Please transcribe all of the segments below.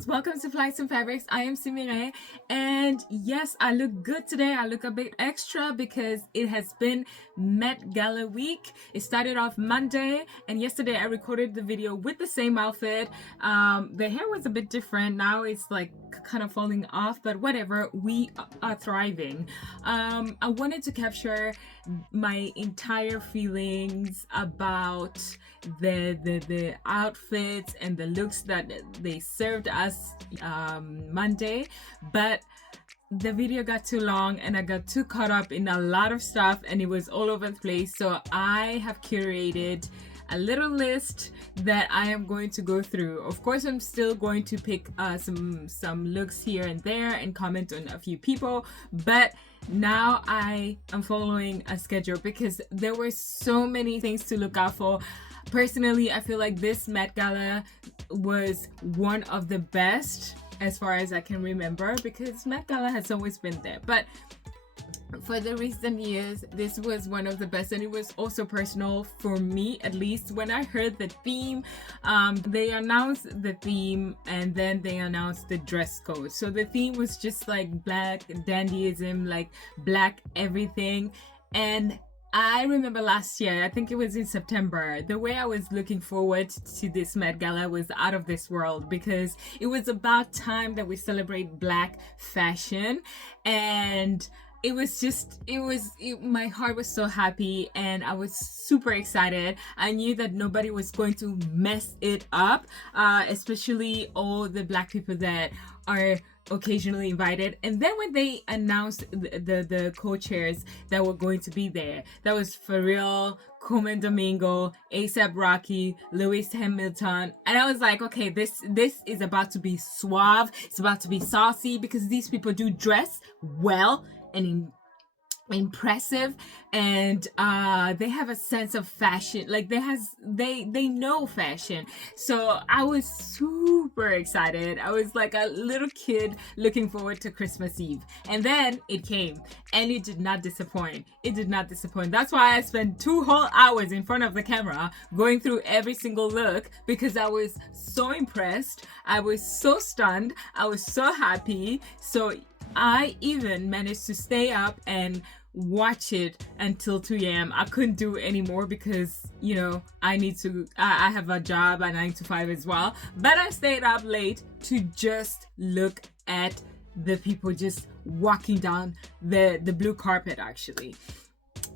guys, welcome to Flights and Fabrics. I am Simire, and yes, I look good today. I look a bit extra because it has been Met Gala week. It started off Monday, and yesterday I recorded the video with the same outfit. The hair was a bit different. Now it's like kind of falling off, but whatever, we are thriving. I wanted to capture my entire feelings about the outfits and the looks that they served us Monday, but the video got too long and I got too caught up in a lot of stuff and it was all over the place. So I have curated a little list that I am going to go through. Of course, I'm still going to pick some looks here and there and comment on a few people, but now I am following a schedule because there were so many things to look out for. Personally, I feel like this Met Gala was one of the best as far as I can remember, because Met Gala has always been there, but for the recent years this was one of the best, and it was also personal for me, at least when I heard the theme. They announced the theme and then they announced the dress code. So the theme was just like black dandyism, like black everything. And I remember last year, I think it was in September, the way I was looking forward to this Met Gala was out of this world, because it was about time that we celebrate black fashion. And it was just, my heart was so happy and I was super excited. I knew that nobody was going to mess it up, especially all the black people that are occasionally invited. And then when they announced the co-chairs that were going to be there, that was for real Colman, Domingo, A$AP Rocky, Lewis Hamilton, and I was like, okay, this is about to be suave, it's about to be saucy, because these people do dress well and impressive, and they have a sense of fashion. Like they know fashion. So I was super excited. I was like a little kid looking forward to Christmas Eve, and then it came and it did not disappoint. It did not disappoint. That's why I spent 2 whole hours in front of the camera going through every single look, because I was so impressed, I was so stunned, I was so happy. So I even managed to stay up and watch it until 2 a.m. I couldn't do it anymore because, you know, I have a job at 9 to 5 as well. But I stayed up late to just look at the people just walking down the blue carpet, actually.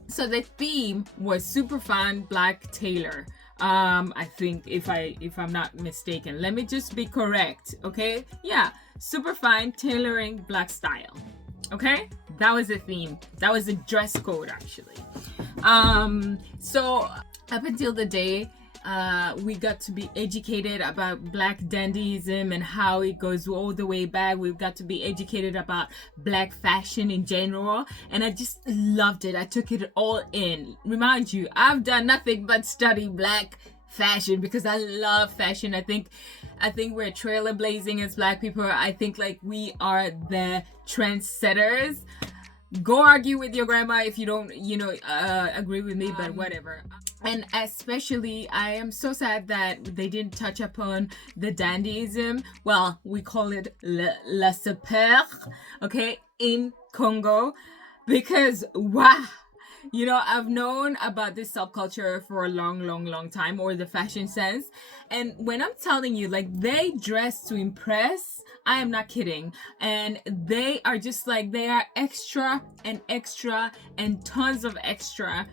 So the theme was super fun Black Tailor. I think if I'm not mistaken, let me just be correct, okay? Yeah, super fine tailoring black style. Okay, that was the theme. That was the dress code, actually. So up until the day, we got to be educated about black dandyism and how it goes all the way back. We've got to be educated about black fashion in general, and I just loved it. I took it all in. Remind you, I've done nothing but study black fashion because I love fashion. I think we're trailblazing as black people. I think like we are the trendsetters. Go argue with your grandma if you don't, agree with me, but whatever. And especially, I am so sad that they didn't touch upon the dandyism. Well, we call it la Sapeurs, okay, in Congo, because wow. You know, I've known about this subculture for a long time, or the fashion sense. And when I'm telling you, like, they dress to impress, I am not kidding. And they are just like, they are extra and tons of extra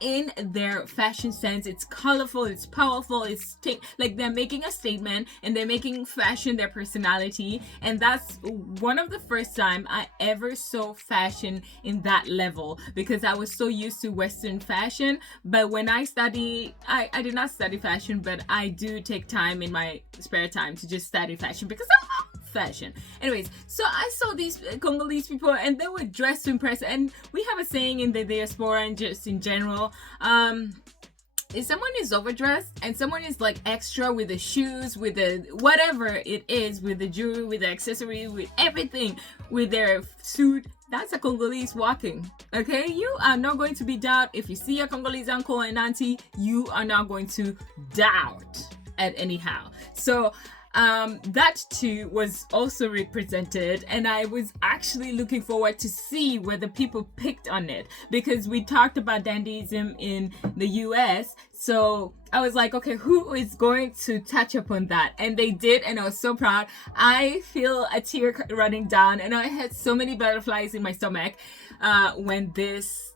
in their fashion sense. It's colorful, it's powerful, it's like they're making a statement and they're making fashion their personality. And that's one of the first time I ever saw fashion in that level, because I was so used to Western fashion. But when I study, I did not study fashion, but I do take time in my spare time to just study fashion because I love fashion. Anyways, so I saw these Congolese people and they were dressed to impress. And we have a saying in the diaspora and just in general, if someone is overdressed and someone is like extra with the shoes, with the whatever it is, with the jewelry, with the accessory, with everything, with their suit, that's a Congolese walking. Okay, you are not going to be doubt. If you see a Congolese uncle and auntie, you are not going to doubt at anyhow. So That too was also represented, and I was actually looking forward to see whether people picked on it, because we talked about dandyism in the US. So I was like, okay, who is going to touch upon that? And they did, and I was so proud. I feel a tear running down, and I had so many butterflies in my stomach when this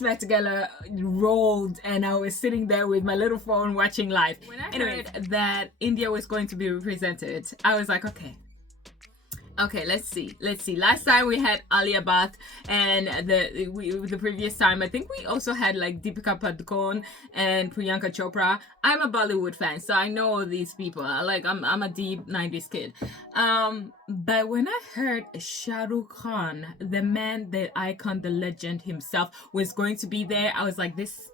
Met Gala rolled, and I was sitting there with my little phone watching live. When I heard that India was going to be represented, I was like, okay, let's see. Last time we had Alia Bhatt, and the previous time I think we also had like Deepika Padukone and Priyanka Chopra. I'm a Bollywood fan, so I know all these people. I'm a deep 90s kid. But when I heard Shah Rukh Khan, the man, the icon, the legend himself, was going to be there, I was like, this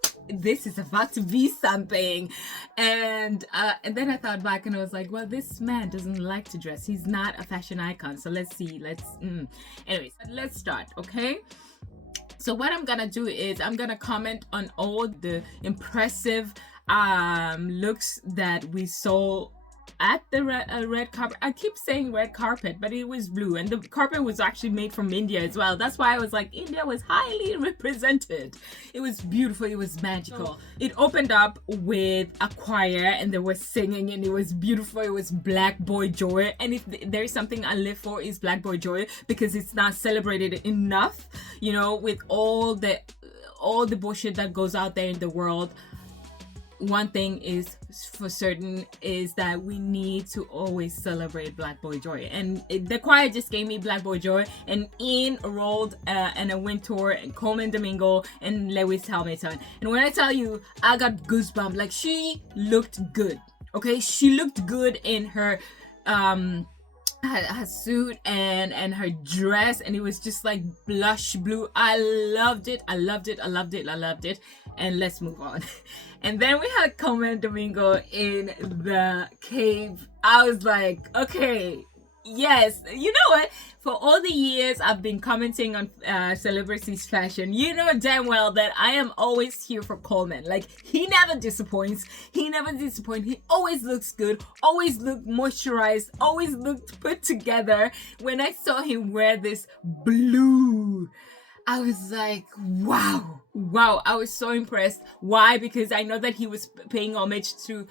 is about to be something. And then I thought back, and I was like, well, this man doesn't like to dress. He's not a fashion icon. So let's see. Anyways, let's start, okay? So what I'm gonna do is I'm gonna comment on all the impressive looks that we saw at the red carpet. I keep saying red carpet, but it was blue, and the carpet was actually made from India as well. That's why I was like, India was highly represented. It was beautiful, it was magical. It opened up with a choir, and they were singing, and it was beautiful. It was Black Boy Joy, and if there's something I live for, is Black Boy Joy, because it's not celebrated enough, you know, with all the bullshit that goes out there in the world. One thing is for certain is that we need to always celebrate Black Boy Joy, and the choir just gave me Black Boy Joy, and in rolled and a Wintour and Colman Domingo and Lewis Hamilton. And when I tell you, I got goosebumps. Like, she looked good. Okay, she looked good in her suit and her dress, and it was just like blush blue. I loved it. And let's move on. And then we had Colman Domingo in the cave. I was like, okay, yes. You know what? For all the years I've been commenting on celebrities' fashion, you know damn well that I am always here for Colman. Like, he never disappoints. He always looks good, always looked moisturized, always looked put together. When I saw him wear this blue, I was like, wow. I was so impressed. Why? Because I know that he was paying homage to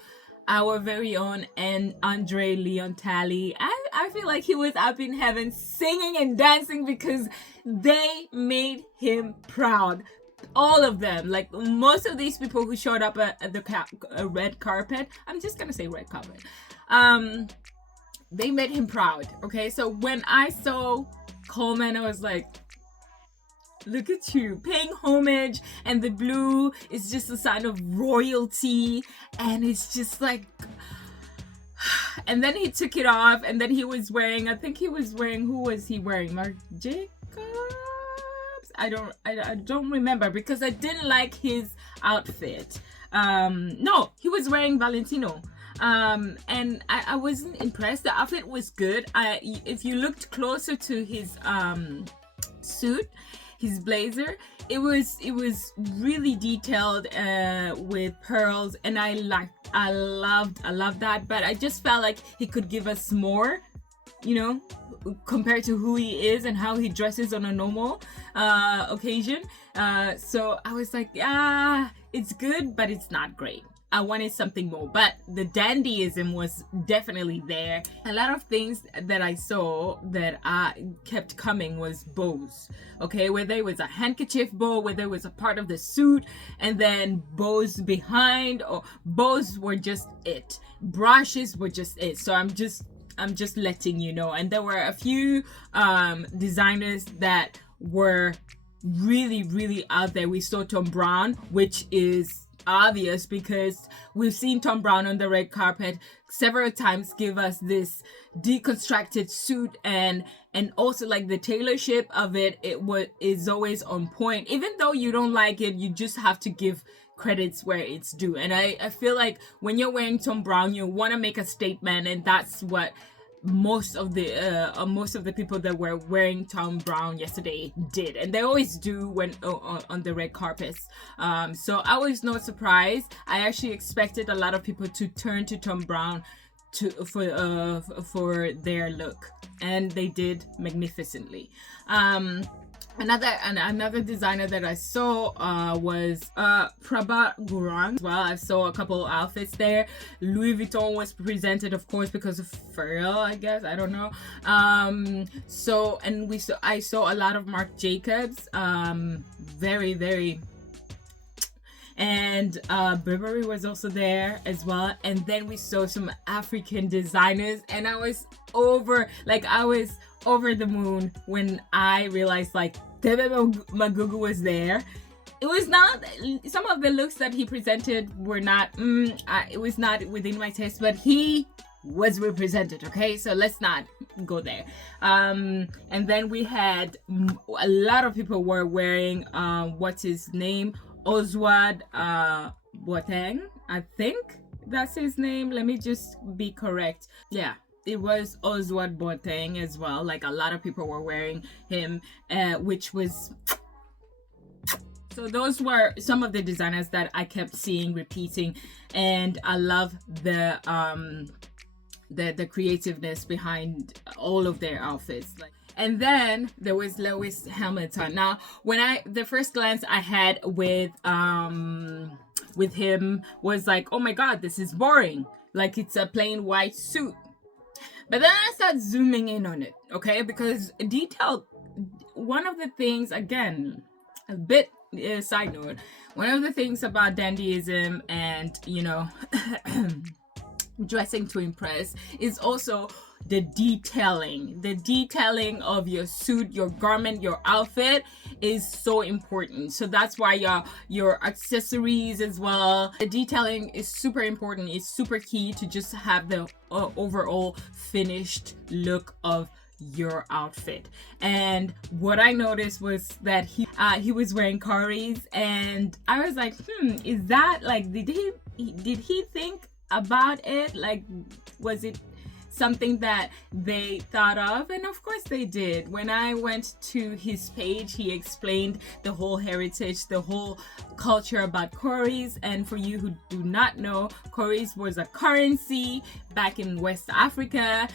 our very own and Andre Leon Talley. I feel like he was up in heaven singing and dancing because they made him proud. All of them, like most of these people who showed up at the red carpet, I'm just gonna say red carpet, they made him proud. Okay, so when I saw Colman, I was like, look at you paying homage, and the blue is just a sign of royalty, and it's just like, and then he took it off, and then he was wearing, who was he wearing? Marc Jacobs? I don't remember, because I didn't like his outfit. No, he was wearing Valentino. And I wasn't impressed. The outfit was good. If you looked closer to his suit, his blazer, it was really detailed with pearls, and I loved that. But I just felt like he could give us more, you know, compared to who he is and how he dresses on a normal occasion. So I was like, it's good, but it's not great. I wanted something more, but the dandyism was definitely there. A lot of things that I saw that kept coming was bows. Okay, whether it was a handkerchief bow, whether it was a part of the suit, and then bows behind, or bows were just it. Brushes were just it. So I'm just letting you know. And there were a few designers that were really, really out there. We saw Thom Browne, which is obvious because we've seen Thom Browne on the red carpet several times give us this deconstructed suit, and also like the tailorship of it is always on point. Even though you don't like it, you just have to give credits where it's due. And I feel like when you're wearing Thom Browne, you want to make a statement, and that's what most of the people that were wearing Thom Browne yesterday did, and they always do when on the red carpets. So I was not surprised. I actually expected a lot of people to turn to Thom Browne for their look, and they did magnificently. Another designer that I saw was Prabha Gurung. Well, I saw a couple outfits there. Louis Vuitton was presented, of course, because of Pharrell, I guess. I don't know. I saw a lot of Marc Jacobs. Very, very. And Burberry was also there as well. And then we saw some African designers, and I was over the moon when I realized like Tebe Magugu was there. It was not, some of the looks that he presented were not, it was not within my taste, but he was represented, okay? So let's not go there. And then we had a lot of people were wearing, what's his name? Oswald Boateng, I think that's his name. Let me just be correct. Yeah. It was Oswald Boateng as well. Like a lot of people were wearing him, which was. So those were some of the designers that I kept seeing repeating, and I love the creativeness behind all of their outfits. And then there was Lewis Hamilton. Now, the first glance I had with him was like, oh my God, this is boring. Like it's a plain white suit. But then I started zooming in on it, okay? Because one of the things, again, a bit side note, one of the things about dandyism and, dressing to impress is also the detailing. The detailing of your suit, your garment, your outfit is so important. So that's why your accessories as well. The detailing is super important. It's super key to just have the overall finished look of your outfit. And what I noticed was that he was wearing Corys, and I was like, is that like, did he think about it? Like, was it something that they thought of? And of course they did. When I went to his page, he explained the whole heritage, the whole culture about Corys. And for you who do not know, Corys was a currency back in West Africa,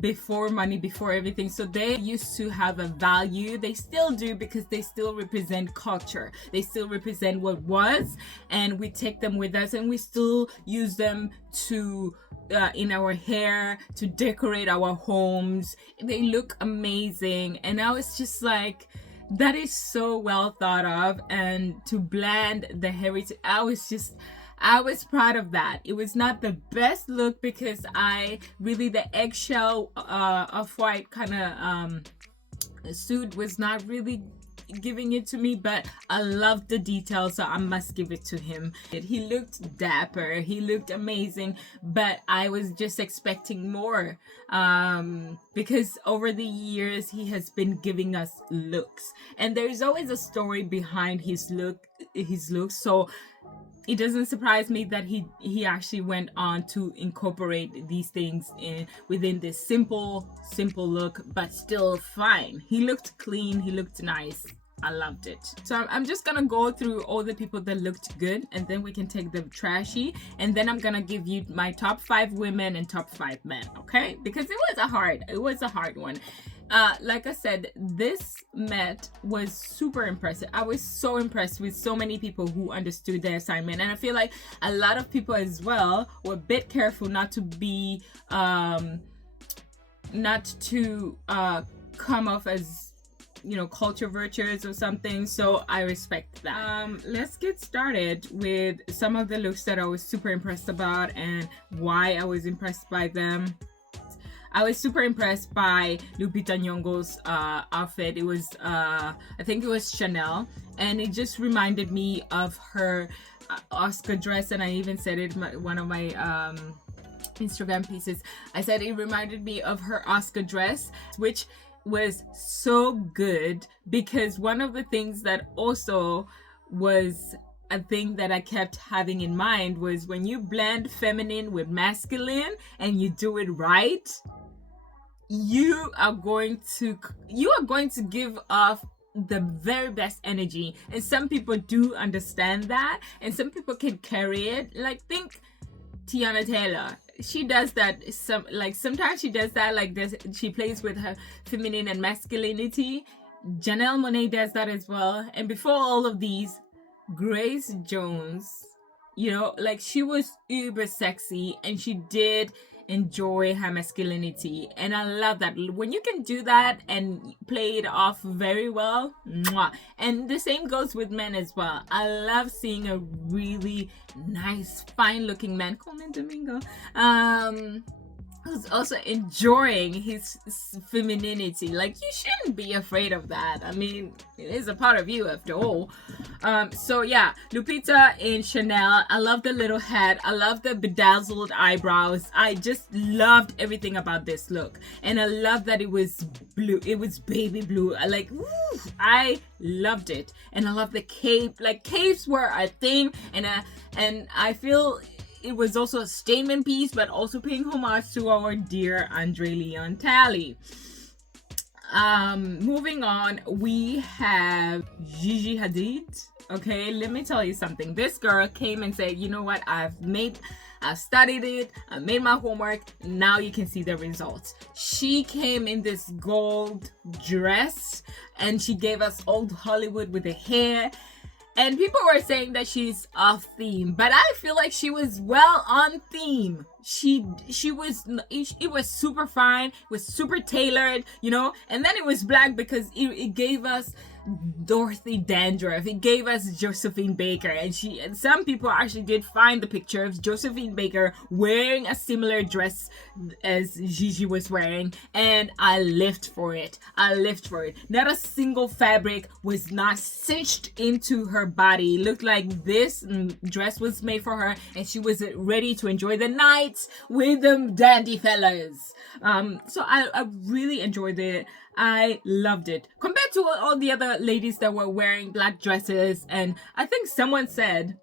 before money, before everything. So they used to have a value. They still do, because they still represent culture. They still represent what was, and we take them with us, and we still use them to in our hair, to decorate our homes. They look amazing, and I was just like, that is so well thought of. And to blend the heritage, I was proud of that. It was not the best look, because the eggshell off-white kind of suit was not really giving it to me, but I loved the details, so I must give it to him. He looked dapper, he looked amazing, but I was just expecting more, because over the years he has been giving us looks, and there's always a story behind his looks. So it doesn't surprise me that he actually went on to incorporate these things within this simple look, but still fine. He looked clean, he looked nice. I loved it. So I'm just gonna go through all the people that looked good, and then we can take the trashy, and then I'm gonna give you my top 5 women and top 5 men, okay? Because it was a hard one. Like I said, this Met was super impressive. I was so impressed with so many people who understood their assignment, and I feel like a lot of people as well were a bit careful not to be come off as culture virtues or something. So I respect that. Let's get started with some of the looks that I was super impressed about and why I was impressed by them. I was super impressed by Lupita Nyong'o's outfit. It was, I think it was Chanel, and it just reminded me of her Oscar dress, and I even said it in one of my Instagram pieces. I said it reminded me of her Oscar dress, which was so good, because one of the things that also was a thing that I kept having in mind was when you blend feminine with masculine and you do it right, you are going to give off the very best energy. And some people do understand that, and some people can carry it. Like, think Tiana Taylor. She does that sometimes she does that like this. She plays with her feminine and masculinity. Janelle Monáe does that as well. And before all of these, Grace Jones, like she was uber sexy and she did enjoy her masculinity, and I love that when you can do that and play it off very well. Mwah. And the same goes with men as well. I love seeing a really nice, fine looking man, Colman Domingo, who's also enjoying his femininity. Like, you shouldn't be afraid of that. I mean, it is a part of you after all. So yeah, Lupita in Chanel. I love the little hat. I love the bedazzled eyebrows. I just loved everything about this look. And I love that it was blue. It was baby blue. I loved it. And I love the cape. Like, capes were a thing. And I feel it was also a statement piece, but also paying homage to our dear Andre Leon Talley. Moving on, we have Gigi Hadid. Okay, let me tell you something. This girl came and said, you know what, I've studied it, I made my homework, now you can see the results. She came in this gold dress and she gave us old Hollywood with the hair. And people were saying that she's off theme, but I feel like she was well on theme. It was super fine, it was super tailored, and then it was black because it gave us Dorothy Dandruff, it gave us Josephine Baker, and some people actually did find the picture of Josephine Baker wearing a similar dress as Gigi was wearing, and I lived for it. Not a single fabric was not cinched into her body. It looked like this dress was made for her, and she was ready to enjoy the night with them dandy fellas. So I really enjoyed it. I loved it compared to all the other ladies that were wearing black dresses. And I think someone said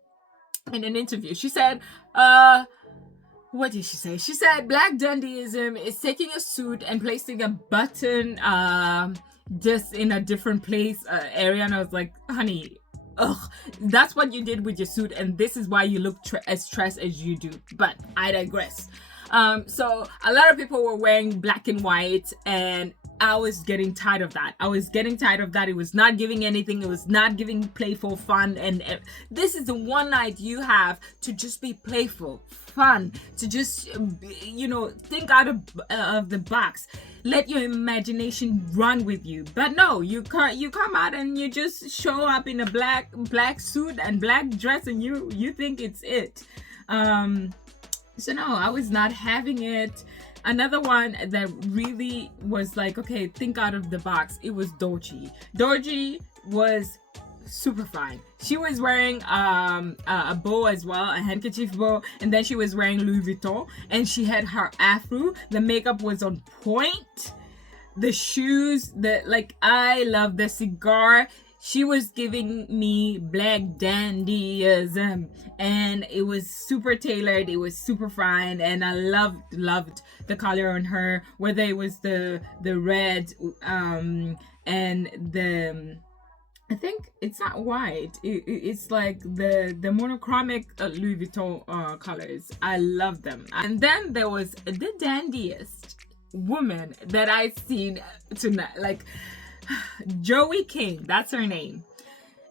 in an interview, she said, what did she say? She said black dandyism is taking a suit and placing a button just in a different place, area. And I was like, honey, that's what you did with your suit, and this is why you look as stressed as you do. But I digress. So a lot of people were wearing black and white, and I was getting tired of that. It was not giving anything. It was not giving playful fun. And this is the one night you have to just be playful, fun, to just, think out of the box. Let your imagination run with you. But no, you come out and you just show up in a black suit and black dress, and you think it's it. So no, I was not having it. Another one that really was like, okay, think out of the box. It was Dorji. Dorji was super fine. She was wearing a bow as well, a handkerchief bow, and then she was wearing Louis Vuitton, and she had her afro. The makeup was on point. The shoes, I love the cigar. She was giving me black dandyism, and it was super tailored. It was super fine, and I loved the color on her, whether it was the red and the, I think it's not white. It's like the monochromatic Louis Vuitton colors. I love them. And then there was the dandiest woman that I've seen tonight, like Joey King, that's her name.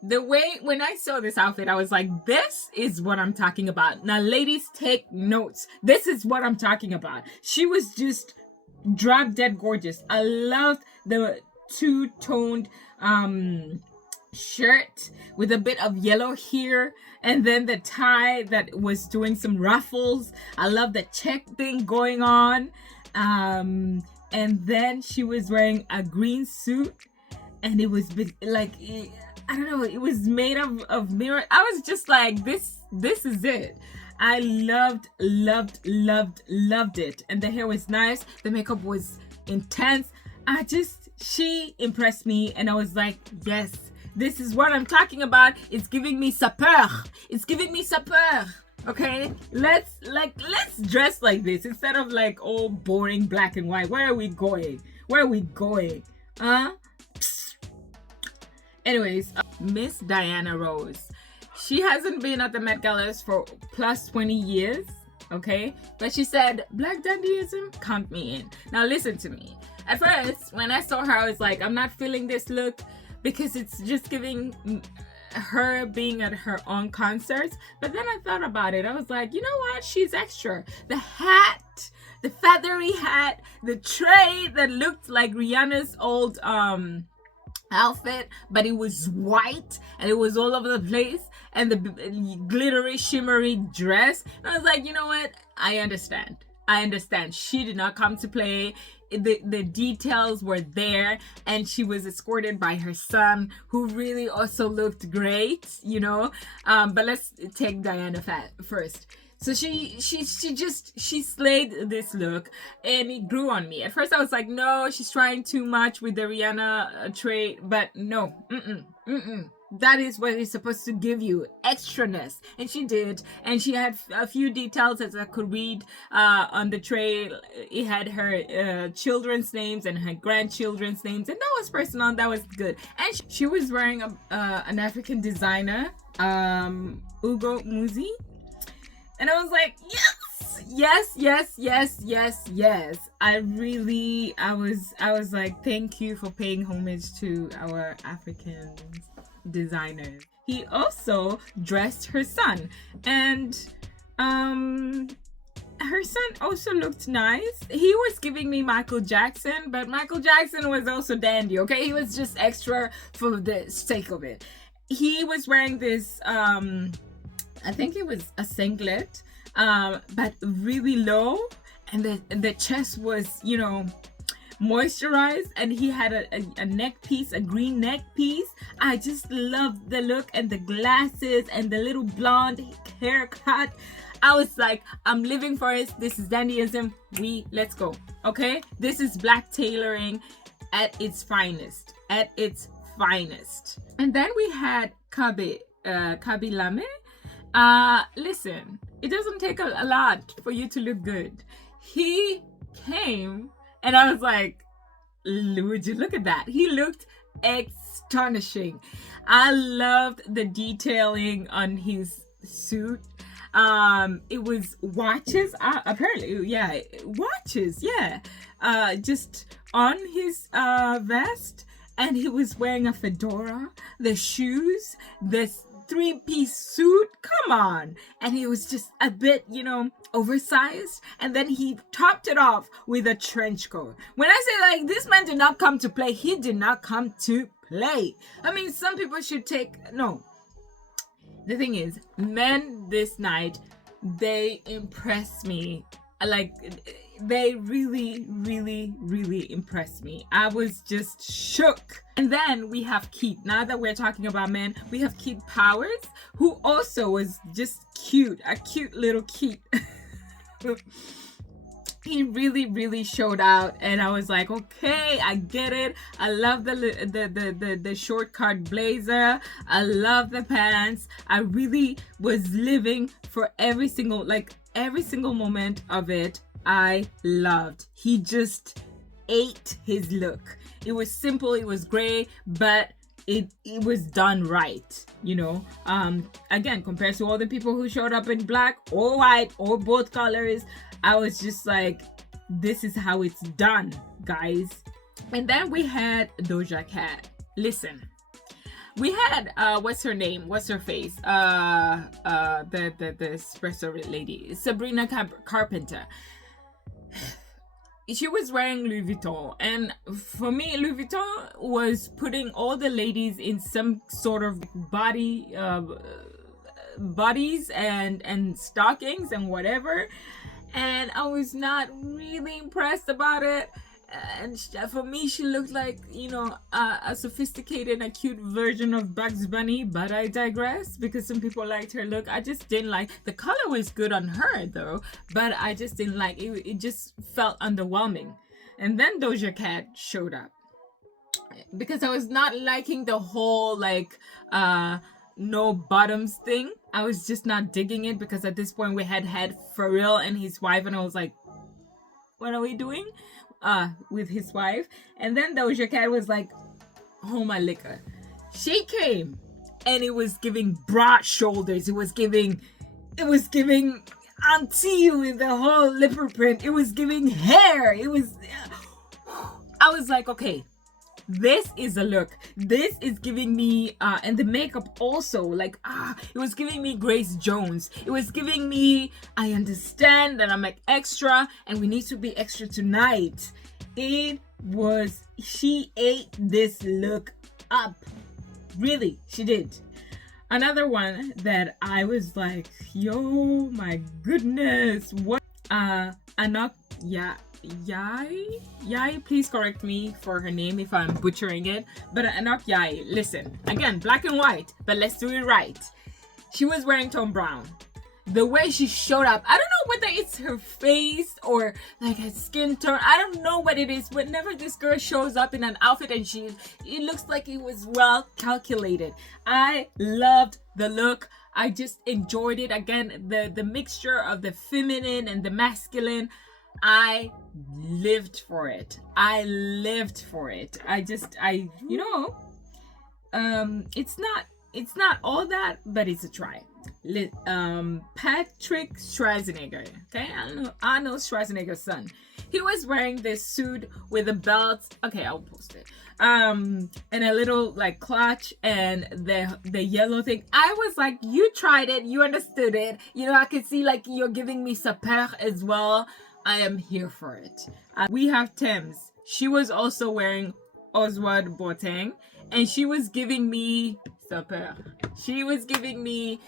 When I saw this outfit, I was like, this is what I'm talking about. Now, ladies, take notes. This is what I'm talking about. She was just drop dead gorgeous. I loved the two-toned shirt with a bit of yellow here, and then the tie that was doing some ruffles. I love the check thing going on. And then she was wearing a green suit, and it was like, I don't know, it was made of mirror. I was just like, this is it. I loved it. And the hair was nice. The makeup was intense. She impressed me, and I was like, yes, this is what I'm talking about. It's giving me Sapeurs. Okay, let's dress like this instead of like all boring black and white. Where are we going? Anyways, Miss Diana Rose. She hasn't been at the Met Galas for plus 20 years. okay? But she said, Black dandyism, count me in. Now listen to me. At first, when I saw her, I was like, I'm not feeling this look because it's just giving her being at her own concerts. But then I thought about it. I was like, you know what? She's extra. The hat, the feathery hat, the tray that looked like Rihanna's old outfit, but it was white and it was all over the place, and the glittery shimmery dress. And I was like, you know what? I understand. She did not come to play. The details were there, and she was escorted by her son, who really also looked great, you know. But let's take Diana first. So she slayed this look, and it grew on me. At first I was like, no, she's trying too much with the Rihanna trait, but no, that is what it's supposed to give you, extraness. And she did, and she had a few details as I could read on the tray. It had her children's names and her grandchildren's names, and that was personal. That was good. And she was wearing an African designer, Ugo Muzi. And I was like, yes. I was like, thank you for paying homage to our African designers. He also dressed her son, and her son also looked nice. He was giving me Michael Jackson, but Michael Jackson was also dandy, okay? He was just extra for the sake of it. He was wearing this I think it was a singlet, but really low, and the chest was, you know, moisturized, and he had a neck piece, a green neck piece. I just loved the look, and the glasses, and the little blonde haircut. I was like, I'm living for it. This is dandyism. Let's go. Okay, this is black tailoring at its finest. And then we had Kabi Lame. Listen, it doesn't take a lot for you to look good. He came, and I was like, would you look at that? He looked astonishing. I loved the detailing on his suit. It was watches, apparently, yeah, watches, yeah. Just on his vest, and he was wearing a fedora, the shoes, this three-piece suit, come on. And he was just a bit, you know, oversized, and then he topped it off with a trench coat. When I say, like, this man did not come to play, he did not come to play. I mean, some people should no. The thing is, men this night, they impressed me. Like, they really impressed me. I was just shook. And then we have Keith. Now that we're talking about men, we have Keith Powers, who also was just cute. A cute little Keith. He really showed out, and I was like, okay, I get it. I love the short cut blazer. I love the pants. I really was living for every single moment of it. I loved. He just ate his look. It was simple, it was gray, but it was done right, you know. Again, compared to all the people who showed up in black or white or both colors, I was just like, this is how it's done, guys. And then we had Doja Cat. Listen, we had what's her name? What's her face? The espresso lady, Sabrina Carpenter. She was wearing Louis Vuitton, and for me, Louis Vuitton was putting all the ladies in some sort of bodies and stockings and whatever, and I was not really impressed about it. And for me, she looked like, you know, a sophisticated and a cute version of Bugs Bunny, but I digress, because some people liked her look. I just didn't like, the color was good on her though, but I just didn't like it. It just felt underwhelming. And then Doja Cat showed up, because I was not liking the whole like no bottoms thing. I was just not digging it, because at this point we had Pharrell and his wife, and I was like, what are we doing with his wife? And then Doja Cat was like, oh my liquor. She came, and it was giving broad shoulders. It was giving, auntie with the whole leopard print. It was giving hair. It was, I was like, okay, this is a look. This is giving me and the makeup also, like, it was giving me Grace Jones. It was giving me, I understand that I'm like extra and we need to be extra tonight. It was, she ate this look up. Really, she did. Another one that I was like, yo, my goodness, what? Anak Yai, please correct me for her name if I'm butchering it. But Anak Yai, listen, again, black and white, but let's do it right. She was wearing tone brown. The way she showed up, I don't know whether it's her face or like her skin tone. I don't know what it is. Whenever this girl shows up in an outfit and it looks like it was well calculated. I loved the look. I just enjoyed it. Again, the mixture of the feminine and the masculine. I lived for it. I lived for it. It's not all that, but it's a try. Patrick Schwarzenegger. Okay, I know Schwarzenegger's son. He was wearing this suit with a belt. Okay, I'll post it. And a little like clutch and the yellow thing. I was like, you tried it, you understood it. You know, I could see like you're giving me Sapeurs as well. I am here for it. We have Thames. She was also wearing Oswald Boateng, and she was giving me Sapeurs. She was giving me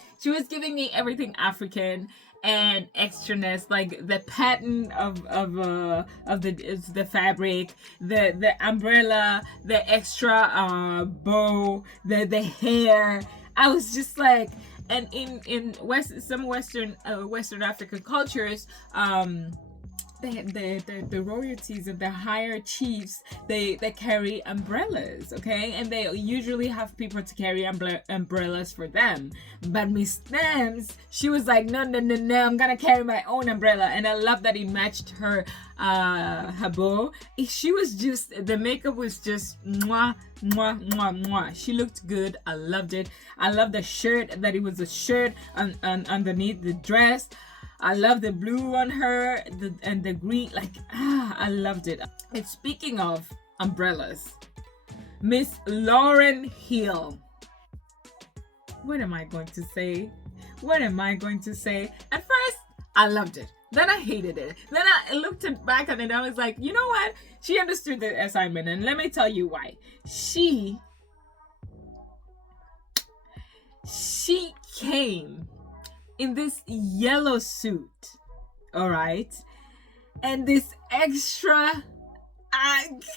everything African and extraness, like the pattern of the fabric, the umbrella, the extra bow, the hair. I was just like, and in some Western African cultures, the royalties and the higher chiefs, they carry umbrellas, okay, and they usually have people to carry umbrellas for them. But Miss Thames, she was like, no, I'm gonna carry my own umbrella. And I love that it matched her bow. She was just, the makeup was just mwah, mwah, mwah, mwah. She looked good. I loved it. I love the shirt, that it was a shirt underneath the dress. I love the blue on her and the green, like, I loved it. And speaking of umbrellas, Miss Lauryn Hill. What am I going to say? At first, I loved it. Then I hated it. Then I looked back at it and I was like, you know what? She understood the assignment, and let me tell you why. She came in this yellow suit, all right, and this extra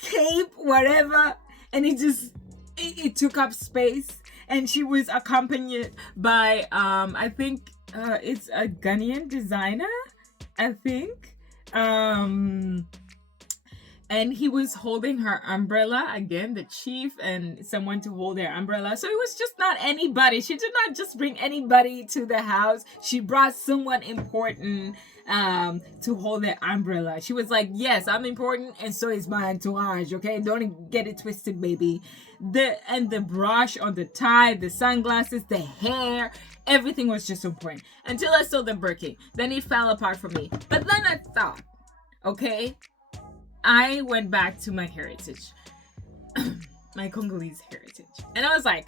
cape, whatever, and it took up space. And she was accompanied by I think it's a Ghanaian designer, I think, and he was holding her umbrella, again, the chief and someone to hold their umbrella. So it was just not anybody. She did not just bring anybody to the house. She brought someone important to hold their umbrella. She was like, yes, I'm important, and so is my entourage, okay? Don't get it twisted, baby. The brush on the tie, the sunglasses, the hair, everything was just on point. Until I saw the Birkin. Then it fell apart for me. But then I thought, okay, I went back to my heritage, my Congolese heritage. And I was like,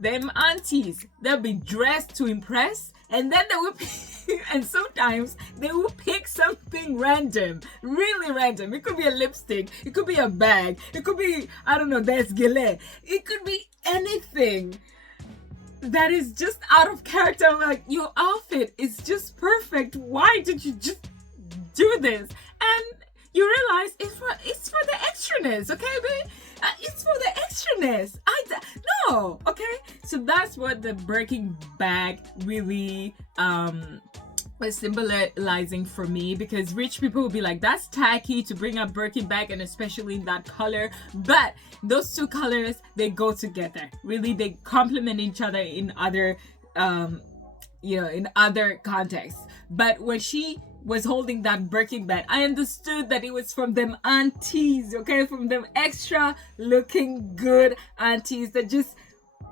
them aunties, they'll be dressed to impress, and then they will and sometimes they will pick something random, really random. It could be a lipstick, it could be a bag, it could be, I don't know, desguele. It could be anything that is just out of character. I'm like, your outfit is just perfect. Why did you just do this? And you realize it's for the extraness, okay, babe? It's for the extraness. No, okay? So that's what the Birkin bag really was symbolizing for me, because rich people will be like, that's tacky to bring a Birkin bag, and especially in that color. But those two colors, they go together. Really, they complement each other in other, in other contexts. But when she was holding that Birkin bag, I understood that it was from them aunties, okay? From them extra looking good aunties that just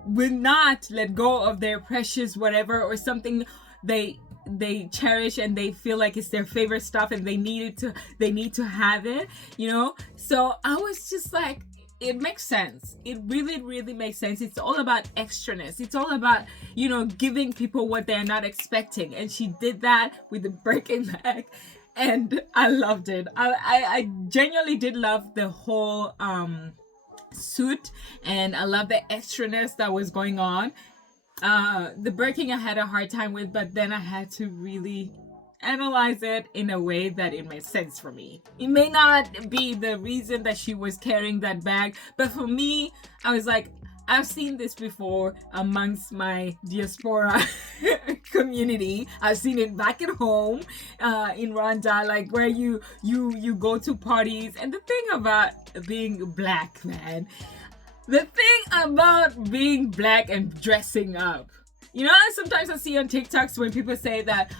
will not let go of their precious whatever or something. They they cherish and they feel like it's their favorite stuff and they need to have it, you know. So I was just like, it makes sense. It really, really makes sense. It's all about extraness. It's all about, you know, giving people what they're not expecting. And she did that with the Birkin bag. And I loved it. I genuinely did love the whole suit. And I love the extraness that was going on. The Birkin I had a hard time with, but then I had to really analyze it in a way that it made sense for me. It may not be the reason that she was carrying that bag, but for me, I was like, I've seen this before amongst my diaspora community. I've seen it back at home in Rwanda, like where you go to parties. And the thing about being black, man, the thing about being black and dressing up, you know, sometimes I see on TikToks when people say that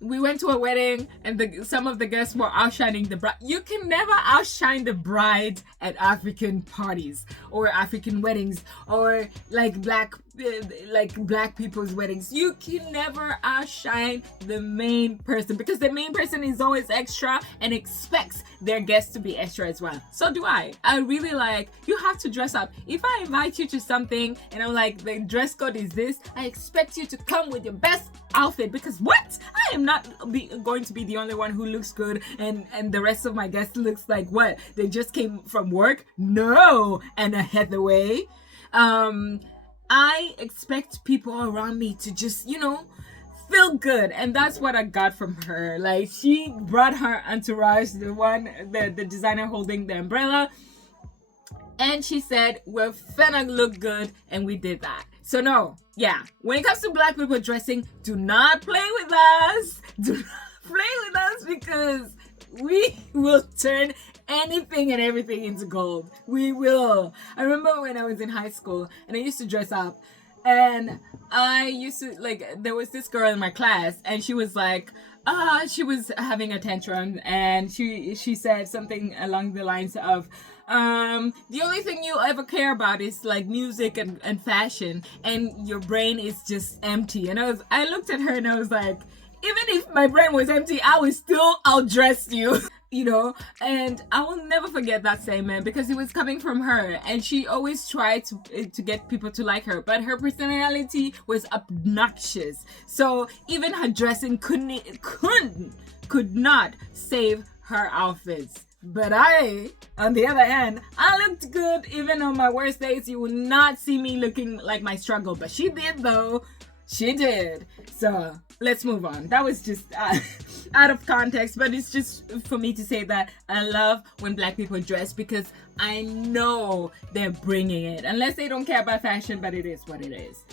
we went to a wedding and some of the guests were outshining the bride. You can never outshine the bride at African parties or African weddings or like black people's weddings. You can never outshine the main person, because the main person is always extra and expects their guests to be extra as well. So do I. I really like, you have to dress up. If I invite you to something and I'm like, the dress code is this, I expect you to come with your best outfit, because what? I am not going to be the only one who looks good and the rest of my guests looks like what? They just came from work? No, Anna Hathaway. I expect people around me to just, you know, feel good, and that's what I got from her. Like, she brought her entourage, the designer holding the umbrella, and she said, we're finna look good, and we did that. So no, yeah, when it comes to black people dressing, do not play with us. Do not play with us, because we will turn anything and everything into gold. We will. I remember when I was in high school and I used to dress up, and I used to, like, there was this girl in my class and she was like, she was having a tantrum, and she said something along the lines of, the only thing you ever care about is like music and fashion, and your brain is just empty. And I looked at her and I was like, even if my brain was empty, I would still outdress you. You know, and I will never forget that statement, because it was coming from her, and she always tried to get people to like her, but her personality was obnoxious. So even her dressing could not save her outfits. But I, on the other hand, I looked good even on my worst days. You will not see me looking like my struggle, but she did though. She did. So let's move on. That was just out of context, but it's just for me to say that I love when black people dress, because I know they're bringing it. Unless they don't care about fashion, but it is what it is.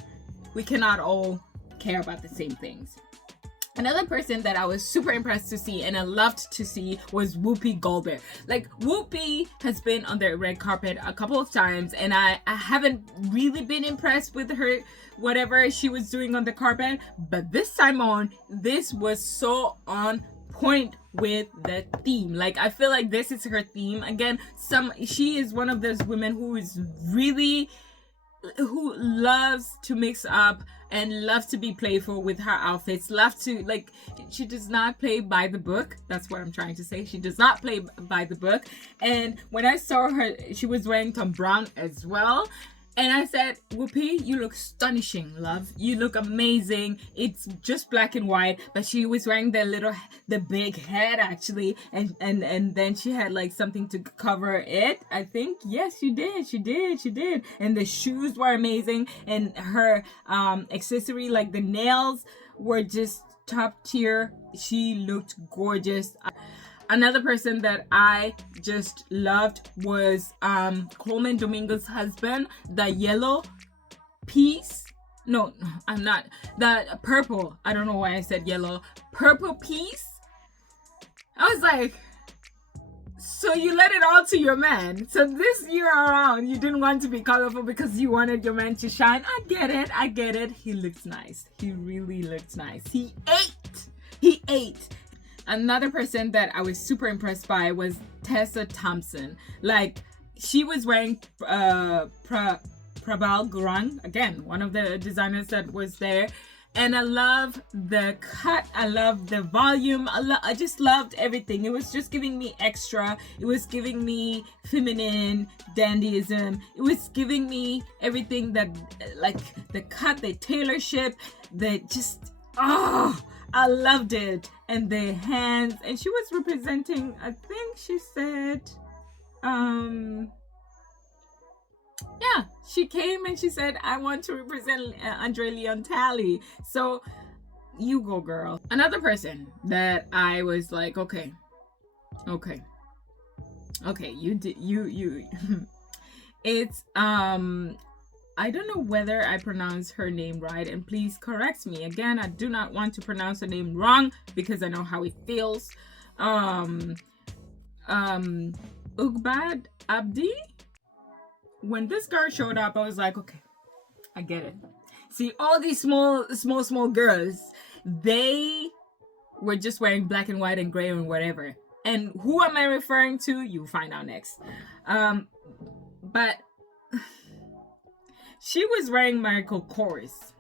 We cannot all care about the same things. Another person that I was super impressed to see and I loved to see was Whoopi Goldberg. Like, Whoopi has been on the red carpet a couple of times, and I haven't really been impressed with her, whatever she was doing on the carpet. But this time on, this was so on point with the theme. Like, I feel like this is her theme. Again, she is one of those women who loves to mix up and loves to be playful with her outfits, she does not play by the book. That's what I'm trying to say. She does not play by the book. And when I saw her, she was wearing Tom Brown as well. And I said, Whoopi, you look astonishing, love. You look amazing. It's just black and white, but she was wearing the big head actually, and then she had like something to cover it. I think, yes, she did. And the shoes were amazing, and her accessory, like the nails, were just top tier. She looked gorgeous. Another person that I just loved was Colman, Domingo's husband, the yellow piece. No, I'm not. The purple. I don't know why I said yellow. Purple piece. I was like, so you let it all to your man. So this year around, you didn't want to be colorful because you wanted your man to shine. I get it. He looks nice. He really looks nice. He ate. Another person that I was super impressed by was Tessa Thompson. Like, she was wearing Prabal Gurung, again, one of the designers that was there. And I love the cut. I love the volume. I just loved everything. It was just giving me extra. It was giving me feminine dandyism. It was giving me everything that, like the cut, the tailorship, the just, oh, I loved it. And the hands. And she was representing, I think she said, yeah, she came and she said, I want to represent Andre Leon Talley. So you go, girl. Another person that I was like, okay, you did, you it's I don't know whether I pronounce her name right, and please correct me. Again, I do not want to pronounce her name wrong because I know how it feels. Ugbad Abdi. When this girl showed up, I was like, okay, I get it. See, all these small girls, they were just wearing black and white and gray and whatever. And who am I referring to? You'll find out next. But she was wearing Michael Kors.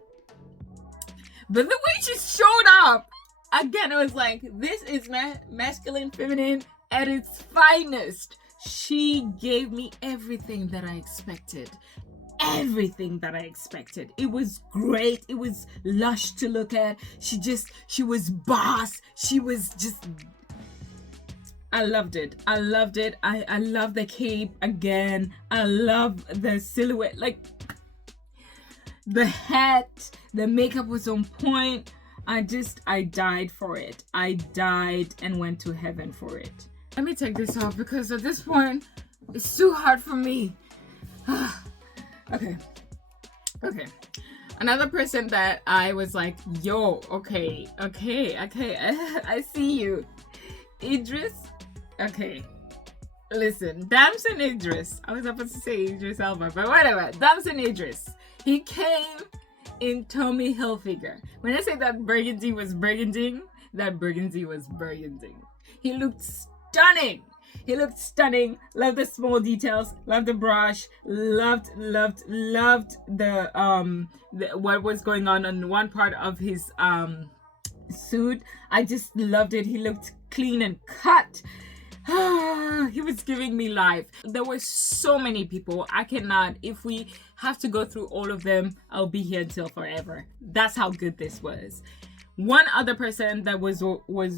But the way she showed up, again, it was like, this is masculine, feminine at its finest. She gave me everything that I expected. Everything that I expected. It was great. It was lush to look at. She was boss. She was just, I loved it. I love the cape again. I love the silhouette. Like the hat, the makeup was on point. I died for it. I died and went to heaven for it. Let me take this off because at this point, it's too hard for me. Okay. Another person that I was like, yo, okay, I see you. Idris, okay. Listen, Damson Idris. I was supposed to say Idris Elba, but whatever. Damson Idris. He came in Tommy Hilfiger. When I say that burgundy was burgundying, that burgundy was burgundying. He looked stunning. Loved the small details. Loved the brush. Loved the what was going on one part of his suit. I just loved it. He looked clean and cut. He was giving me life. There were so many people. I cannot. If we have to go through all of them, I'll be here until forever. That's how good this was. One other person that was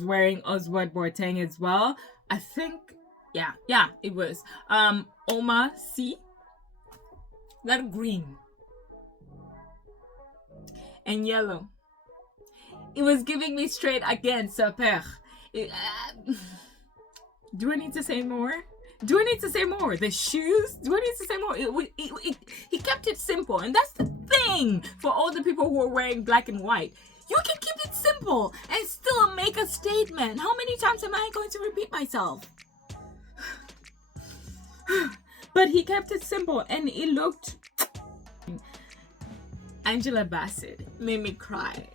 wearing Oswald Boateng as well. I think, yeah, it was Oma C. That green and yellow. It was giving me straight again, Sapeurs. Do I need to say more? The shoes? Do I need to say more? He kept it simple, and that's the thing for all the people who are wearing black and white. You can keep it simple and still make a statement. How many times am I going to repeat myself? But he kept it simple and it looked... Angela Bassett made me cry.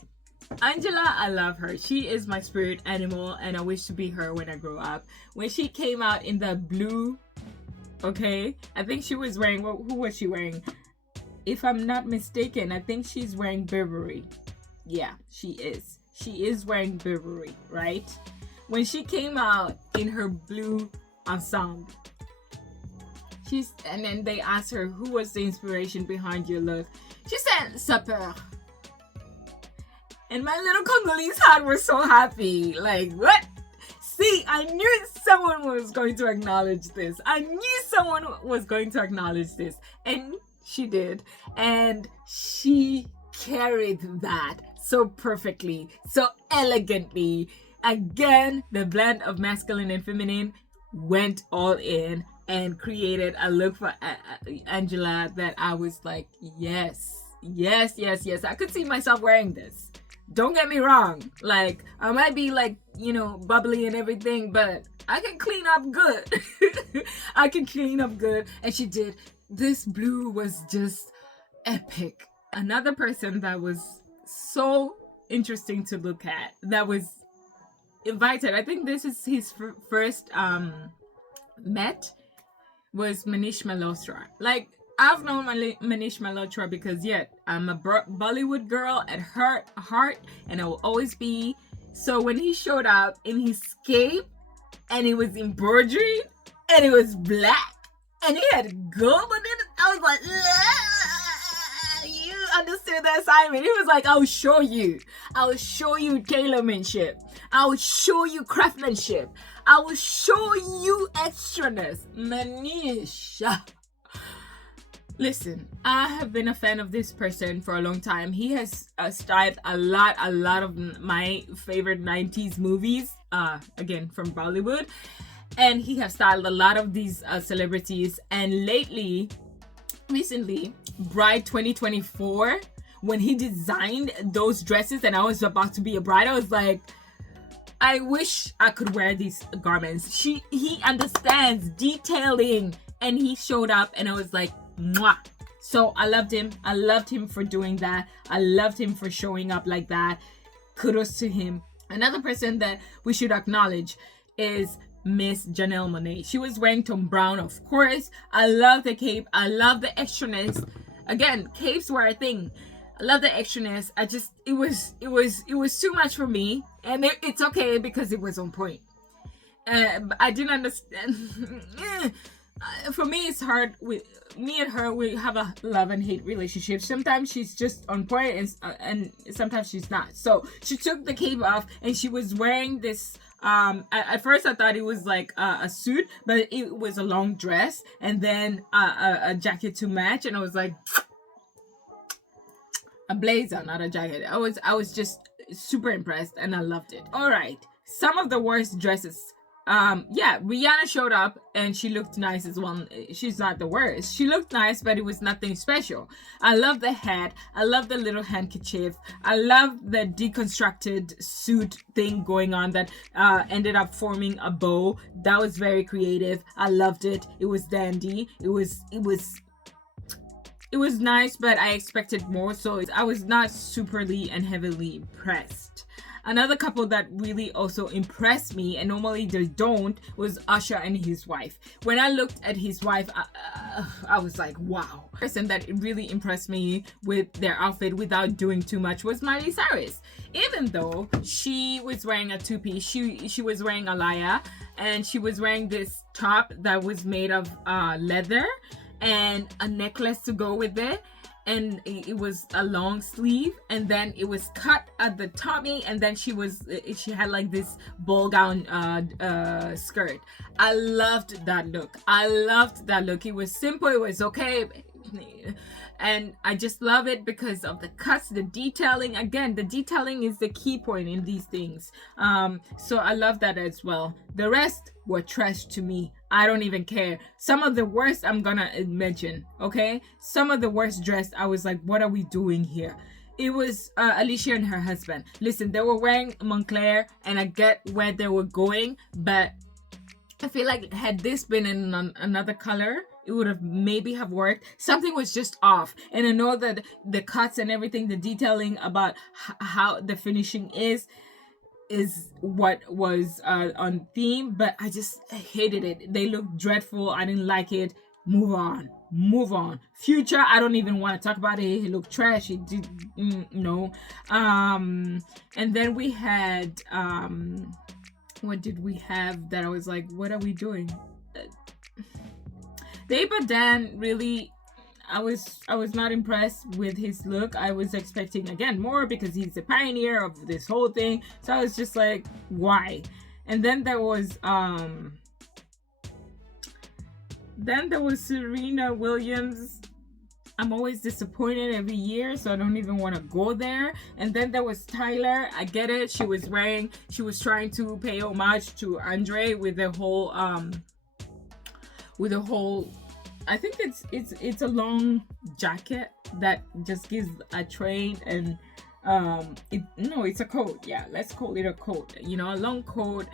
Angela, I love her. She is my spirit animal and I wish to be her when I grow up. When she came out in the blue, okay, I think she was wearing... Who was she wearing? If I'm not mistaken, I think she's wearing Burberry. Yeah, she is. She is wearing Burberry, right? When she came out in her blue ensemble, and then they asked her, who was the inspiration behind your look? She said, Sapeurs. And my little Congolese heart was so happy. Like, what? See, I knew someone was going to acknowledge this. And she did. And she carried that so perfectly, so elegantly. Again, the blend of masculine and feminine went all in and created a look for Angela that I was like, yes. I could see myself wearing this. Don't get me wrong. Like, I might be like, bubbly and everything, but I can clean up good. And she did. This blue was just epic. Another person that was so interesting to look at, that was invited, I think this is his first Met, was Manish Malhotra. Like, I've known Manish Malhotra because yet I'm a Bollywood girl at heart, and I will always be. So when he showed up in his cape and it was embroidered and it was black and he had gold on it, I was like, you understood the assignment. He was like, I'll show you tailormanship. I'll show you craftsmanship. I will show you extraness. Manish. Listen, I have been a fan of this person for a long time. He has styled a lot of my favorite 90s movies, again, from Bollywood. And he has styled a lot of these celebrities. And recently, Bride 2024, when he designed those dresses and I was about to be a bride, I was like, I wish I could wear these garments. He understands detailing, and he showed up and I was like, mwah. So I loved him for doing that. I loved him for showing up like that. Kudos to him. Another person that we should acknowledge is Miss Janelle Monáe. She was wearing Tom Brown, of course. I love the cape. I love the extraness. Again, capes were a thing. I love the extraness. It was too much for me, and it's okay because it was on point. I didn't understand. For me, it's hard. With me and her, we have a love and hate relationship. Sometimes she's just on point, and sometimes she's not. So she took the cape off, and she was wearing this. At first, I thought it was like a suit, but it was a long dress, and then a jacket to match. And I was like, a blazer, not a jacket. I was just super impressed, and I loved it. All right, some of the worst dresses. Rihanna showed up and she looked nice as well. She's not the worst. She looked nice, but it was nothing special. I love the hat. I love the little handkerchief. I love the deconstructed suit thing going on that ended up forming a bow. That was very creative. I loved it. It was dandy. It was nice, but I expected more, so I was not superly and heavily impressed. Another couple that really also impressed me, and normally they don't, was Usher and his wife. When I looked at his wife, I was like, wow. The person that really impressed me with their outfit without doing too much was Miley Cyrus. Even though she was wearing a two-piece, she was wearing a laya, and she was wearing this top that was made of leather and a necklace to go with it. And it was a long sleeve, and then it was cut at the tummy, and then she had like this ball gown skirt. I loved that look. It was simple, it was okay, and I just love it because of the cuts, the detailing. Again, the detailing is the key point in these things. So I love that as well. The rest were trash to me. I don't even care. Some of the worst I'm gonna mention, okay? Some of the worst dressed, I was like, what are we doing here? It was Alicia and her husband. Listen, they were wearing Moncler, and I get where they were going, but I feel like had this been in another color, it would have maybe have worked. Something was just off. And I know that the cuts and everything, the detailing about how the finishing is what was on theme, but I just hated it. They looked dreadful. I didn't like it. Move on. Future, I don't even want to talk about it. He looked trash. He did no. And then we had what did we have that I was like, what are we doing? Deba Dan, really, I was not impressed with his look. I was expecting, again, more because he's the pioneer of this whole thing. So I was just like, why? And then there was Serena Williams. I'm always disappointed every year, so I don't even want to go there. And then there was Tyler. I get it. She was trying to pay homage to Andre with the whole I think it's a long jacket that just gives a train, and it's a coat. Yeah, let's call it a coat. A long coat.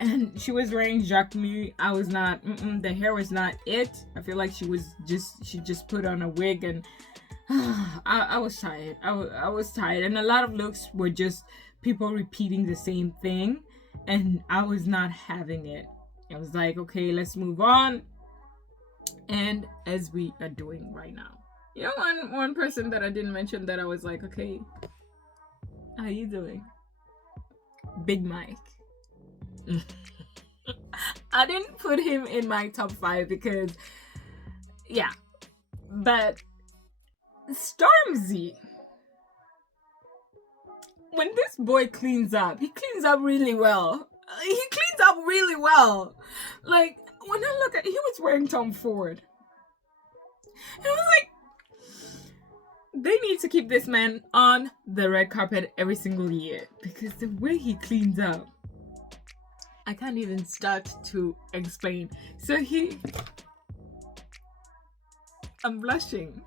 And she was wearing Jacquemus. I was not. The hair was not it. I feel like she just put on a wig, and I was tired. I was tired, and a lot of looks were just people repeating the same thing, and I was not having it. I was like, okay, let's move on. and as we are doing right now. You know, one person that I didn't mention that I was like, okay, how you doing? Big Mike. I didn't put him in my top 5 because, yeah, but Stormzy, when this boy cleans up, he cleans up really well. He cleans up really well. Like, when I look at, he was wearing Tom Ford. And I was like, they need to keep this man on the red carpet every single year because the way he cleans up, I can't even start to explain. So I'm blushing.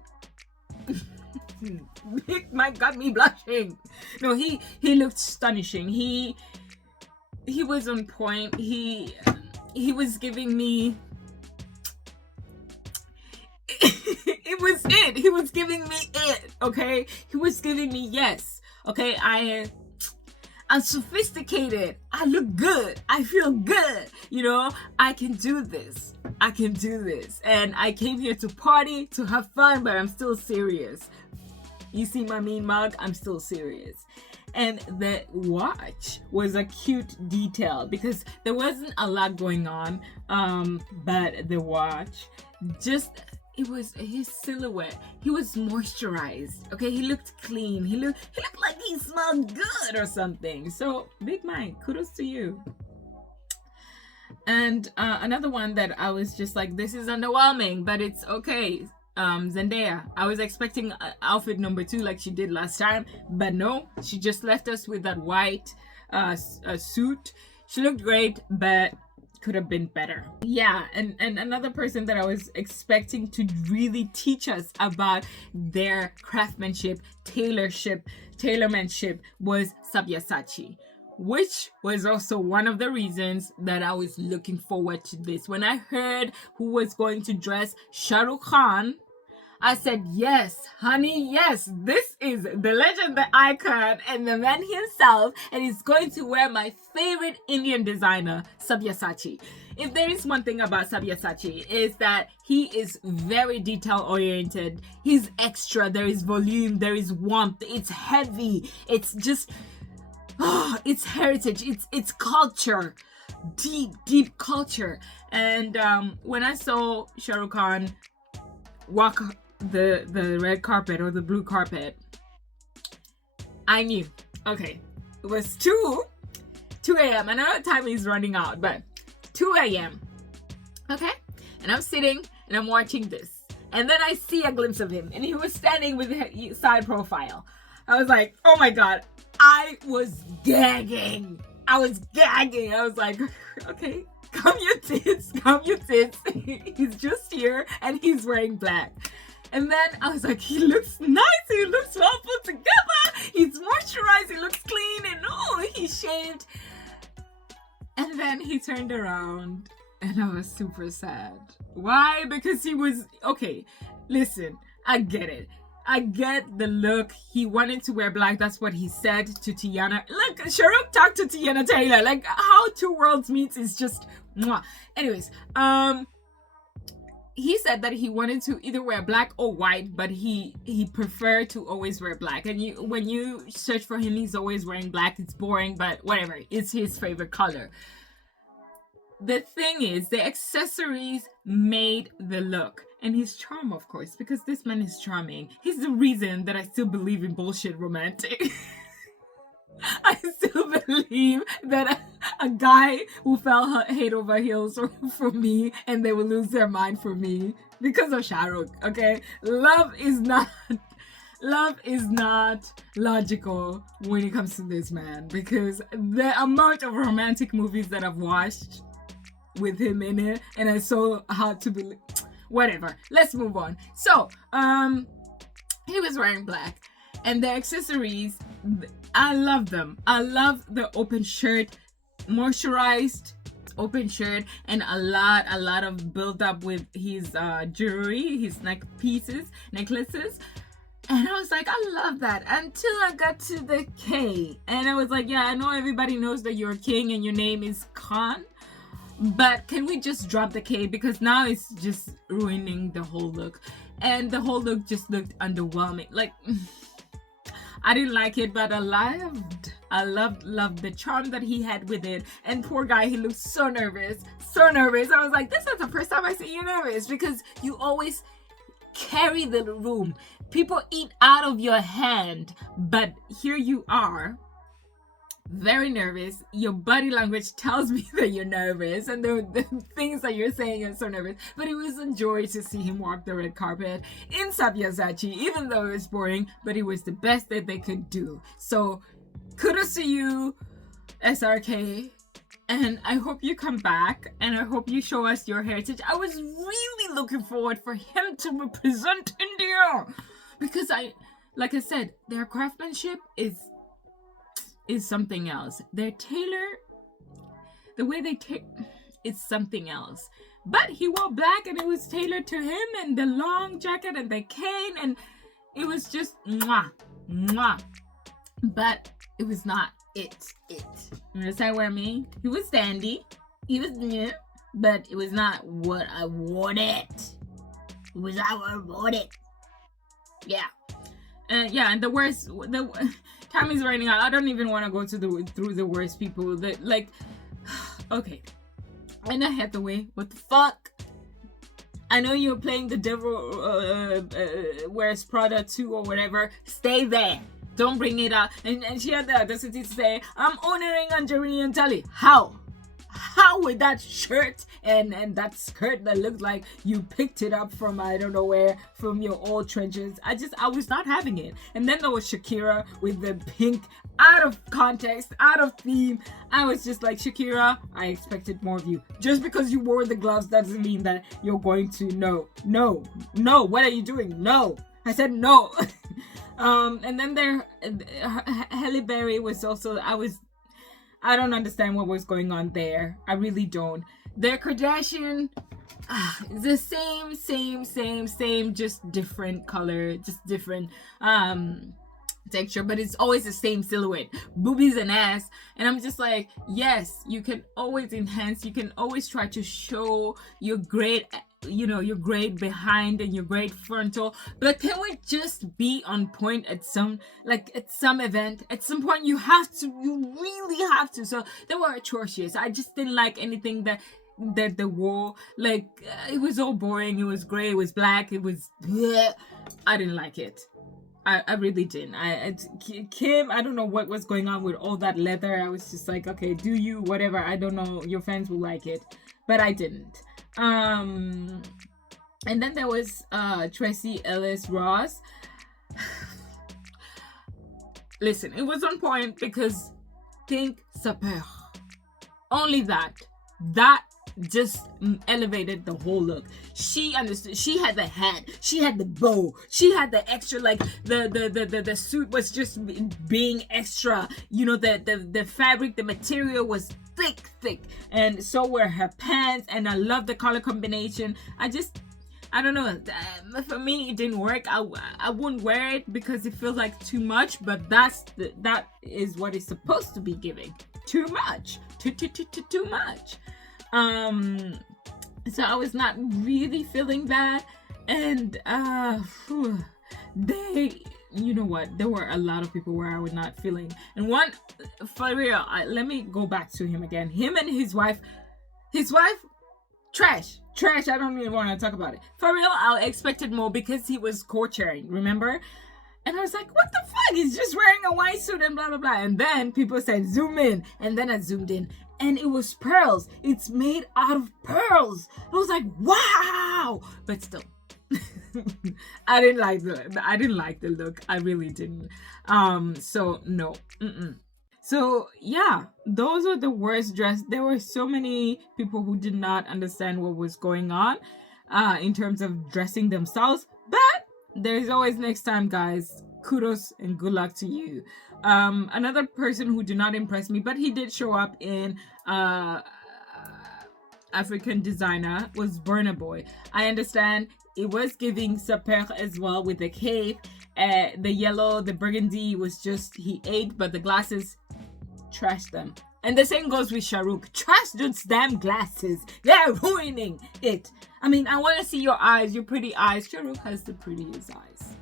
Mike got me blushing. No, he looked astonishing. He was on point. He was giving me He was giving me it, okay? He was giving me yes. Okay, I'm sophisticated. I look good. I feel good. You know, I can do this. I can do this. And I came here to party, to have fun, but I'm still serious. You see my mean mug? I'm still serious. And the watch was a cute detail because there wasn't a lot going on. But the watch, it was his silhouette. He was moisturized. Okay, he looked clean. He looked like he smelled good or something. So Big Mike, kudos to you. And another one that I was just like, this is underwhelming, but it's okay. Zendaya. I was expecting outfit number 2 like she did last time, but no, she just left us with that white suit. She looked great, but could have been better. Yeah, and another person that I was expecting to really teach us about their craftsmanship, tailormanship was Sabyasachi, which was also one of the reasons that I was looking forward to this. When I heard who was going to dress Shah Rukh Khan, I said, yes, honey, yes, this is the legend, the icon, and the man himself, and he's going to wear my favorite Indian designer, Sabyasachi. If there is one thing about Sabyasachi, is that he is very detail-oriented. He's extra. There is volume. There is warmth. It's heavy. It's just, it's heritage. It's culture. Deep culture. And when I saw Shah Rukh Khan walk the red carpet or the blue carpet, I knew, okay, it was 2 a.m. I know time is running out, but 2 a.m. okay, and I'm sitting and I'm watching this, and then I see a glimpse of him, and he was standing with his side profile. I was like, oh my god, I was gagging. I was like, okay, come your tits. He's just here and he's wearing black. And then I was like, he looks nice. He looks well put together. He's moisturized. He looks clean. And he's shaved. And then he turned around and I was super sad. Why? Because he was, okay, listen, I get it. I get the look. He wanted to wear black. That's what he said to Tiana. Look, Shah Rukh talked to Tiana Taylor. Like, how two worlds meets is just mwah. Anyways, he said that he wanted to either wear black or white, but he preferred to always wear black. And when you search for him, he's always wearing black. It's boring, but whatever. It's his favorite color. The thing is, the accessories made the look. And his charm, of course, because this man is charming. He's the reason that I still believe in bullshit romantic. I still believe that a guy will fell head over heels for me and they will lose their mind for me because of Shah Rukh, okay? Love is not logical when it comes to this man, because the amount of romantic movies that I've watched with him in it, and I saw how to believe. Whatever, let's move on. So he was wearing black, and the accessories, I love them. I love the open shirt, moisturized open shirt, and a lot of build up with his jewelry, his necklaces. And I was like, I love that, until I got to the K, and I was like, yeah, I know everybody knows that you're a king and your name is Khan, But can we just drop the cape, because now it's just ruining the whole look, and the whole look just looked underwhelming. Like, I didn't like it, but I loved the charm that he had with it. And poor guy, he looked so nervous. I was like, this is the first time I see you nervous, because you always carry the room. People eat out of your hand, but here you are, very nervous. Your body language tells me that you're nervous, and the things that you're saying are so nervous. But it was a joy to see him walk the red carpet in Sabyasachi, even though it was boring, but it was the best that they could do. So kudos to you, SRK, and I hope you come back, and I hope you show us your heritage. I was really looking forward for him to represent India, because like I said, their craftsmanship is something else. Their tailor, the way they it's something else. But he wore black, and it was tailored to him, and the long jacket and the cane, and it was just mwah. But it was not it. You understand what I mean? He was dandy, he was new, but it was not what I wanted. It was not what I wanted. Yeah. And the worst, time is running out. I don't even want to go through the worst people that, like, okay. And Anne Hathaway, what the fuck? I know you're playing the devil wears Prada 2 or whatever. Stay there. Don't bring it up. And she had the audacity to say, I'm honoring Angelina and Tali. How with that shirt and that skirt that looked like you picked it up from I don't know where, from your old trenches. I was not having it. And then there was Shakira with the pink, out of context, out of theme. I was just like, Shakira, I expected more of you. Just because you wore the gloves doesn't mean that you're going to no. What are you doing? No, I said no. And then Halle Berry was also, I don't understand what was going on there. I really don't. Their Kardashian, the same, just different color, just different texture, but it's always the same silhouette, boobies and ass. And I'm just like, yes, you can always enhance, you can always try to show your great, your great behind and your great frontal, but can we just be on point at some event? At some point you really have to. So they were atrocious. I just didn't like anything that they wore. Like, it was all boring. It was gray, it was black, it was bleh. I didn't like it. I really didn't. Kim, I don't know what was going on with all that leather. I was just like, okay, do you, whatever. I don't know, your fans will like it, but I didn't. And then there was Tracy Ellis Ross. Listen, it was on point because think Sapeurs. Only that just elevated the whole look. She understood. She had the hat, she had the bow, she had the extra, like the suit was just being extra, the fabric, the material was thick, and so were her pants, and I love the color combination. I don't know, for me it didn't work. I wouldn't wear it because it feels like too much, but that is what it's supposed to be giving. Too much. Too much. So I was not really feeling that, and you know what, there were a lot of people where I was not feeling, and one, for real, let me go back to him again. Him and his wife, trash. I don't even want to talk about it. For real, I expected more because he was couturing, remember? And I was like, what the fuck? He's just wearing a white suit and blah, blah, blah. And then people said, zoom in. And then I zoomed in. And it was pearls. It's made out of pearls. I was like, wow. But still, I didn't like the look. I really didn't. So no. So yeah, those are the worst dress. There were so many people who did not understand what was going on in terms of dressing themselves. But there's always next time, guys. Kudos and good luck to you. Another person who did not impress me, but he did show up in African designer, was Burna Boy. I understand it was giving Sapeurs as well with the cape. The yellow, the burgundy was just, he ate, but the glasses, trashed them. And the same goes with Shah Rukh. Trash those damn glasses. They're ruining it. I mean, I want to see your eyes, your pretty eyes. Shah Rukh has the prettiest eyes.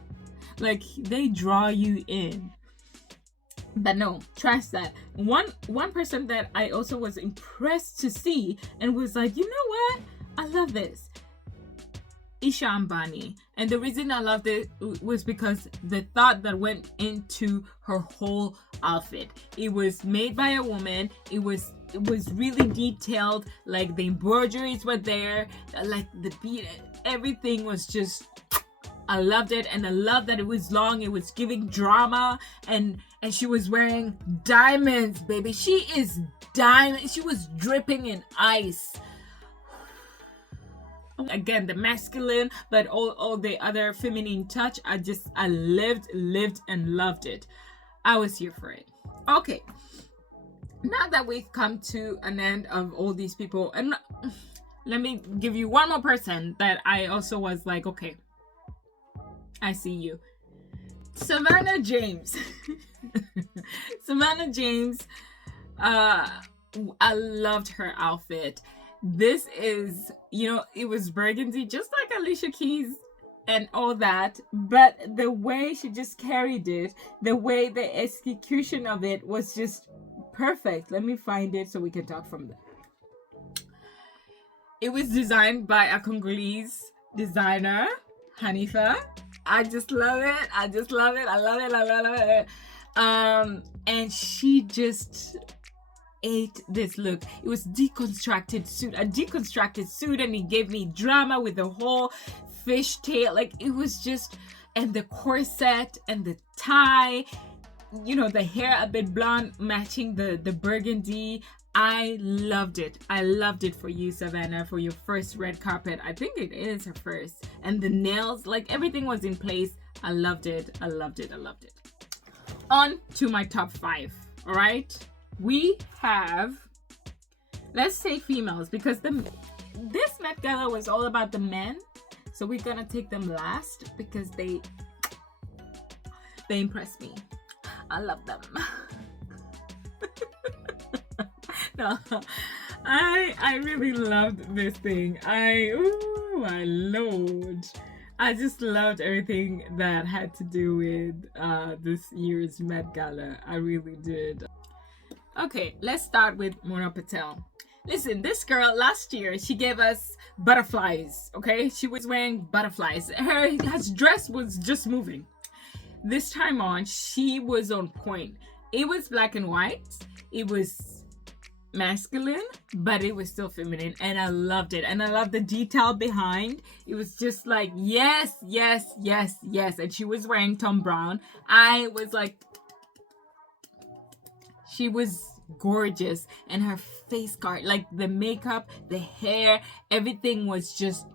Like, they draw you in. But no, trash that. One person that I also was impressed to see and was like, you know what? I love this. Isha Ambani. And the reason I loved it was because the thought that went into her whole outfit. It was made by a woman. It was really detailed. Like, the embroideries were there. Like, the beat, everything was just, I loved it. And I loved that it was long. It was giving drama. And she was wearing diamonds, baby. She is diamond. She was dripping in ice. Again, the masculine, but all the other feminine touch. I lived and loved it. I was here for it. Okay, now that we've come to an end of all these people, and let me give you one more person that I also was like, okay, I see you. Savannah James. Savannah James, I loved her outfit. This is, it was burgundy, just like Alicia Keys and all that, but the way she just carried it, the way the execution of it was just perfect. Let me find it so we can talk from there. It was designed by a Congolese designer, Hanifa. I just love it. I love it. And she just ate this look. It was a deconstructed suit, and it gave me drama with the whole fishtail. Like, it was just, and the corset and the tie, the hair a bit blonde matching the burgundy. I loved it. I loved it for you, Savannah, for your first red carpet. I think it is her first. And the nails, like, everything was in place. I loved it. On to my top 5. All right. We have, let's say females, because this Met Gala was all about the men. So we're gonna take them last because they impress me. I love them. No, I really loved this thing. Oh my lord. I just loved everything that had to do with this year's Met Gala. I really did. Okay, let's start with Mona Patel. Listen, this girl last year, she gave us butterflies, okay? She was wearing butterflies. Her dress was just moving. This time on, she was on point. It was black and white. It was masculine, but it was still feminine, and I loved it. And I loved the detail behind. It was just like, yes. And she was wearing Tom Brown. I was like, she was gorgeous, and her face card, like the makeup, the hair, everything was just,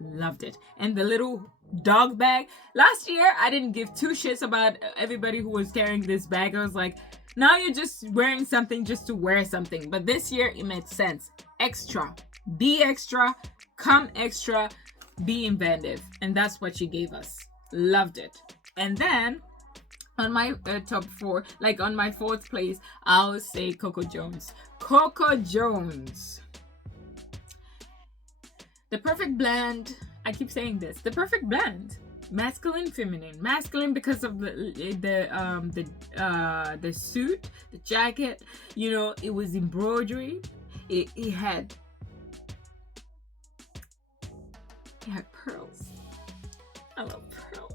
loved it. And the little dog bag. Last year, I didn't give two shits about everybody who was carrying this bag. I was like, now you're just wearing something just to wear something. But this year, it made sense. Extra. Be extra. Come extra. Be inventive. And that's what she gave us. Loved it. And then, on my top 4, like on my 4th place, I'll say Coco Jones. Coco Jones. The perfect blend. I keep saying this. The perfect blend. Masculine, feminine. Masculine because of the suit, the jacket. It was embroidery. It had pearls. I love pearls.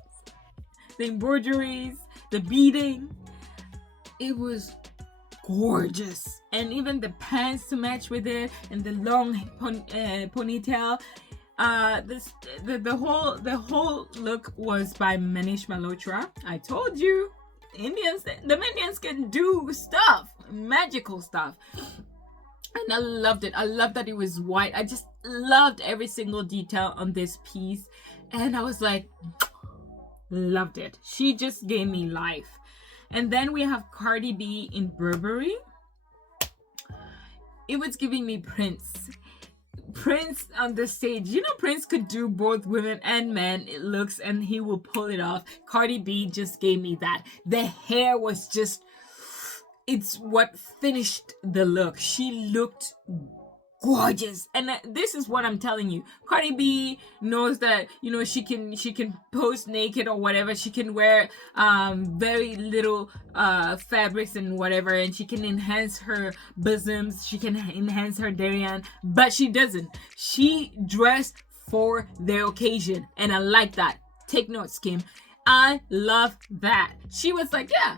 The embroideries, the beading. It was gorgeous. And even the pants to match with it, and the long ponytail. The whole look was by Manish Malhotra. I told you, the Indians can do stuff, magical stuff. And I loved it. I loved that it was white. I just loved every single detail on this piece. And I was like, loved it. She just gave me life. And then we have Cardi B in Burberry. It was giving me Prince on the stage. Prince could do both women and men looks, and he will pull it off. Cardi B just gave me that. The hair was just it's what finished the look. She looked gorgeous, and this is what I'm telling you. Cardi B knows that, you know, she can pose naked or whatever. She can wear very little fabrics and whatever, and she can enhance her bosoms, she can enhance her darian, but she doesn't. She dressed for the occasion, and I like that. Take notes, Kim. I love that. She was like, yeah,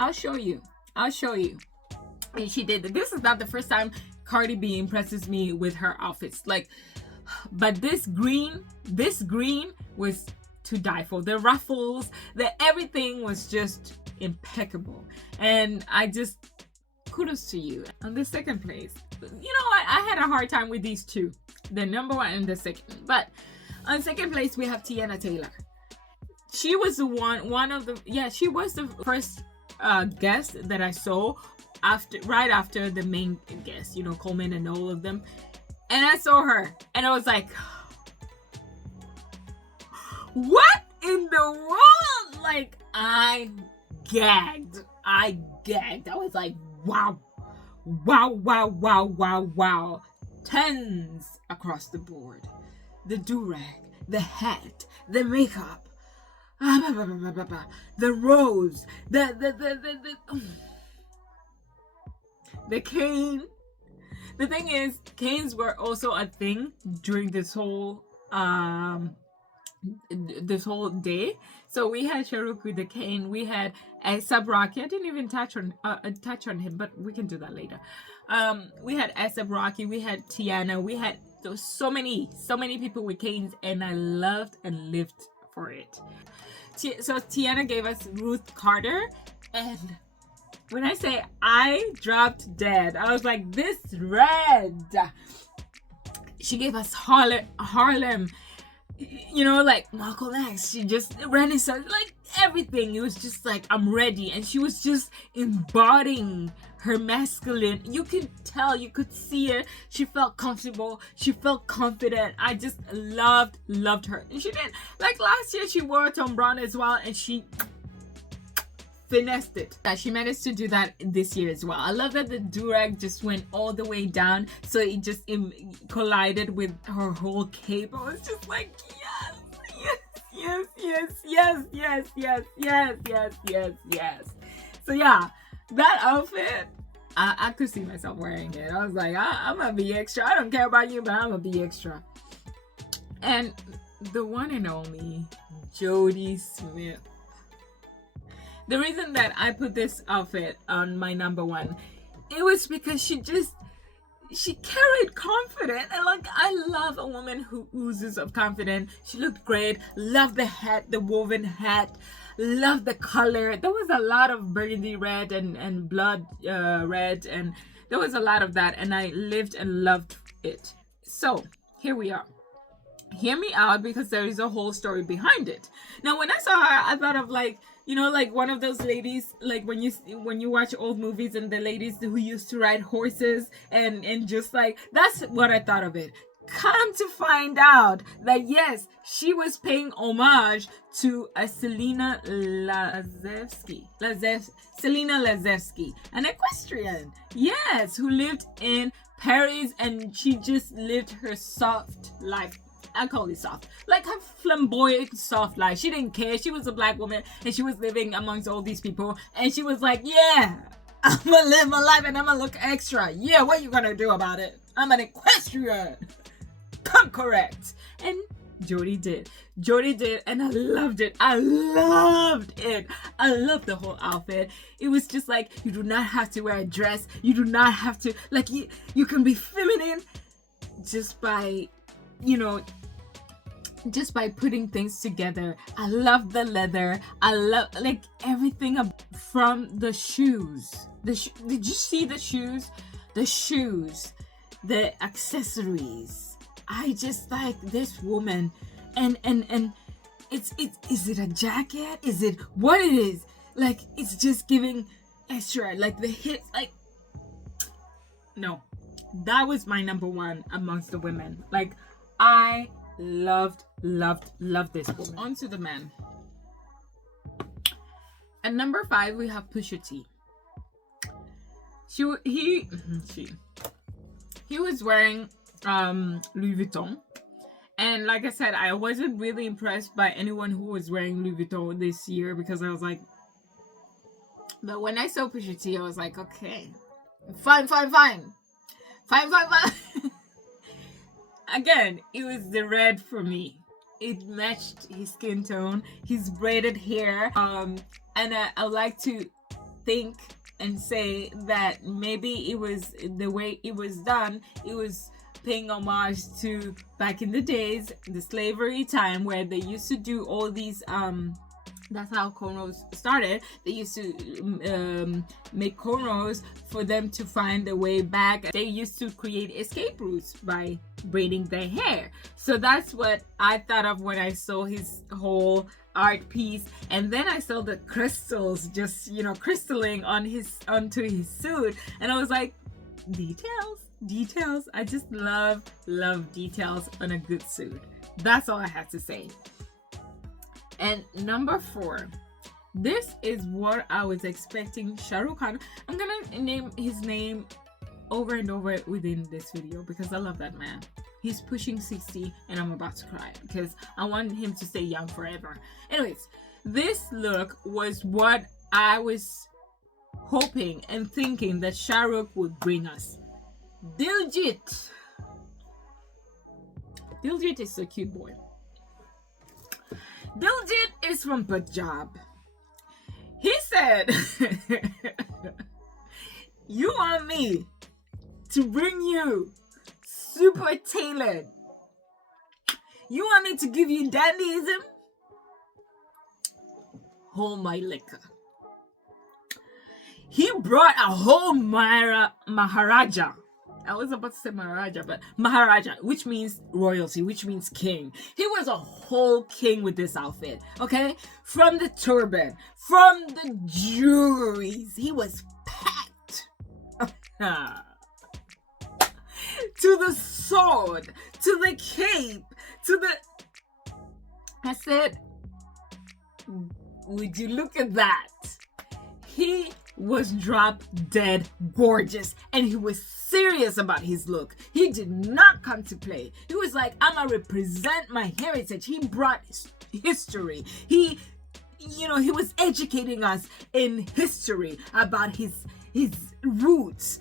I'll show you, and she did. This is not the first time Cardi B impresses me with her outfits. Like, but this green was to die for. The ruffles, everything was just impeccable, and I just kudos to you. On the second place, you know what? I had a hard time with these two, the number one and the second. But on second place we have Teyana Taylor. She was the she was the first guest that I saw right after the main guest, you know, Colman and all of them. And I saw her and I was like, what in the world? Like, I gagged. I was like, wow. Tens across the board. The do-rag, the hat, the makeup, the rose, the cane. The thing is, canes were also a thing during this whole day. So we had Shah Rukh with the cane. We had A$AP Rocky. I didn't even touch on him, but we can do that later. We had A$AP Rocky. We had Teyana. We had so many people with canes, and I loved and lived for it. So Teyana gave us Ruth Carter, and when I say I dropped dead, I was like, this red. She gave us Harlem, you know, like Malcolm X. She just Renaissance, like everything. It was just like, I'm ready. And she was just embodying her masculine. You could tell, you could see it. She felt comfortable. She felt confident. I just loved her. And she did, like last year, she wore Tom Brown as well, and she finessed it. She managed to do that this year as well. I love that the durag just went all the way down, so it just collided with her whole cape. I was just like, yes. So yeah, that outfit, I could see myself wearing it. I was like, I'm gonna be extra. I don't care about you, but I'm gonna be extra. And the one and only Jodie Smith. The reason that I put this outfit on my number one, it was because she carried confidence. And like, I love a woman who oozes of confidence. She looked great. Love the hat, the woven hat. Love the color. There was a lot of burgundy red and blood red, and there was a lot of that, and I lived and loved it. So here we are. Hear me out, because there is a whole story behind it. Now, when I saw her, I thought of, like, you know, like one of those ladies, like when you watch old movies and the ladies who used to ride horses and just like, that's what I thought of it. Come to find out that yes, she was paying homage to a Selena Lazevsky, an equestrian, yes, who lived in Paris, and she just lived her soft life. I call it soft, like her flamboyant soft life. She didn't care. She was a black woman, and she was living amongst all these people, and she was like, yeah, I'm gonna live my life and I'm gonna look extra. Yeah, what you gonna do about it? I'm an equestrian. Come correct. And Jodie did, and I loved it. I loved the whole outfit. It was just like, you do not have to wear a dress. You do not have to, like, you can be feminine just by, you know, just by putting things together. I love the leather. I love, like, everything from the shoes. Did you see the shoes? The shoes, the accessories. I just like this woman, and it's is it a jacket? Is it what it is? Like, it's just giving extra, like the hits. Like, no, that was my number one amongst the women. Like, I loved this woman. On to the men. At number 5, we have Pusha T. he was wearing Louis Vuitton. And like I said, I wasn't really impressed by anyone who was wearing Louis Vuitton this year, because I was like, but when I saw Pusha T, I was like, okay, fine. Again, it was the red for me. It matched his skin tone, his braided hair. And I like to think and say that maybe it was the way it was done. It was paying homage to back in the days, the slavery time, where they used to do all these that's how cornrows started. They used to make cornrows for them to find a way back. They used to create escape routes by braiding their hair. So that's what I thought of when I saw his whole art piece. And then I saw the crystals just, you know, crystalling onto his suit, and I was like, details. I just love details on a good suit. That's all I have to say. And number 4, this is what I was expecting Shah Rukh Khan. I'm gonna name his name over and over within this video because I love that man. He's pushing 60 and I'm about to cry because I want him to stay young forever. Anyways, this look was what I was hoping and thinking that Shah Rukh would bring us. Diljit is a cute boy. Diljit is from Punjab. He said, you want me to bring you super tailored? You want me to give you dandyism? Hold my liquor. He brought a whole Maharaja. I was about to say Maharaja, but Maharaja, which means royalty, which means king. He was a whole king with this outfit, okay? From the turban, from the jewelries, he was packed. To the sword, to the cape, to the... I said, would you look at that? He was drop dead gorgeous, and he was serious about his look. He did not come to play. He was like, I'm gonna represent my heritage. He brought history. He was educating us in history about his roots.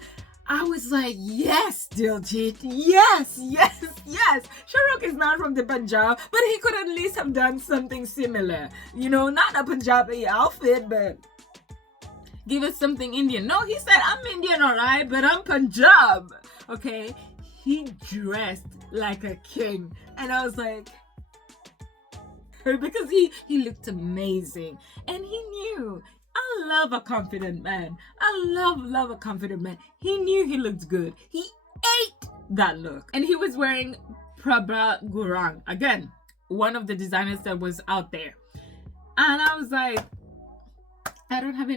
I was like, yes, Diljit, yes. Shah Rukh is not from the Punjab, but he could at least have done something similar. You know, not a Punjabi outfit, but give us something Indian. No, he said, I'm Indian, all right, but I'm Punjab. Okay, he dressed like a king, and I was like, because he looked amazing, and he knew. I love a confident man. I love a confident man. He knew he looked good. He ate that look, and he was wearing Prabha Gurung, again, one of the designers that was out there, and I was like, I don't have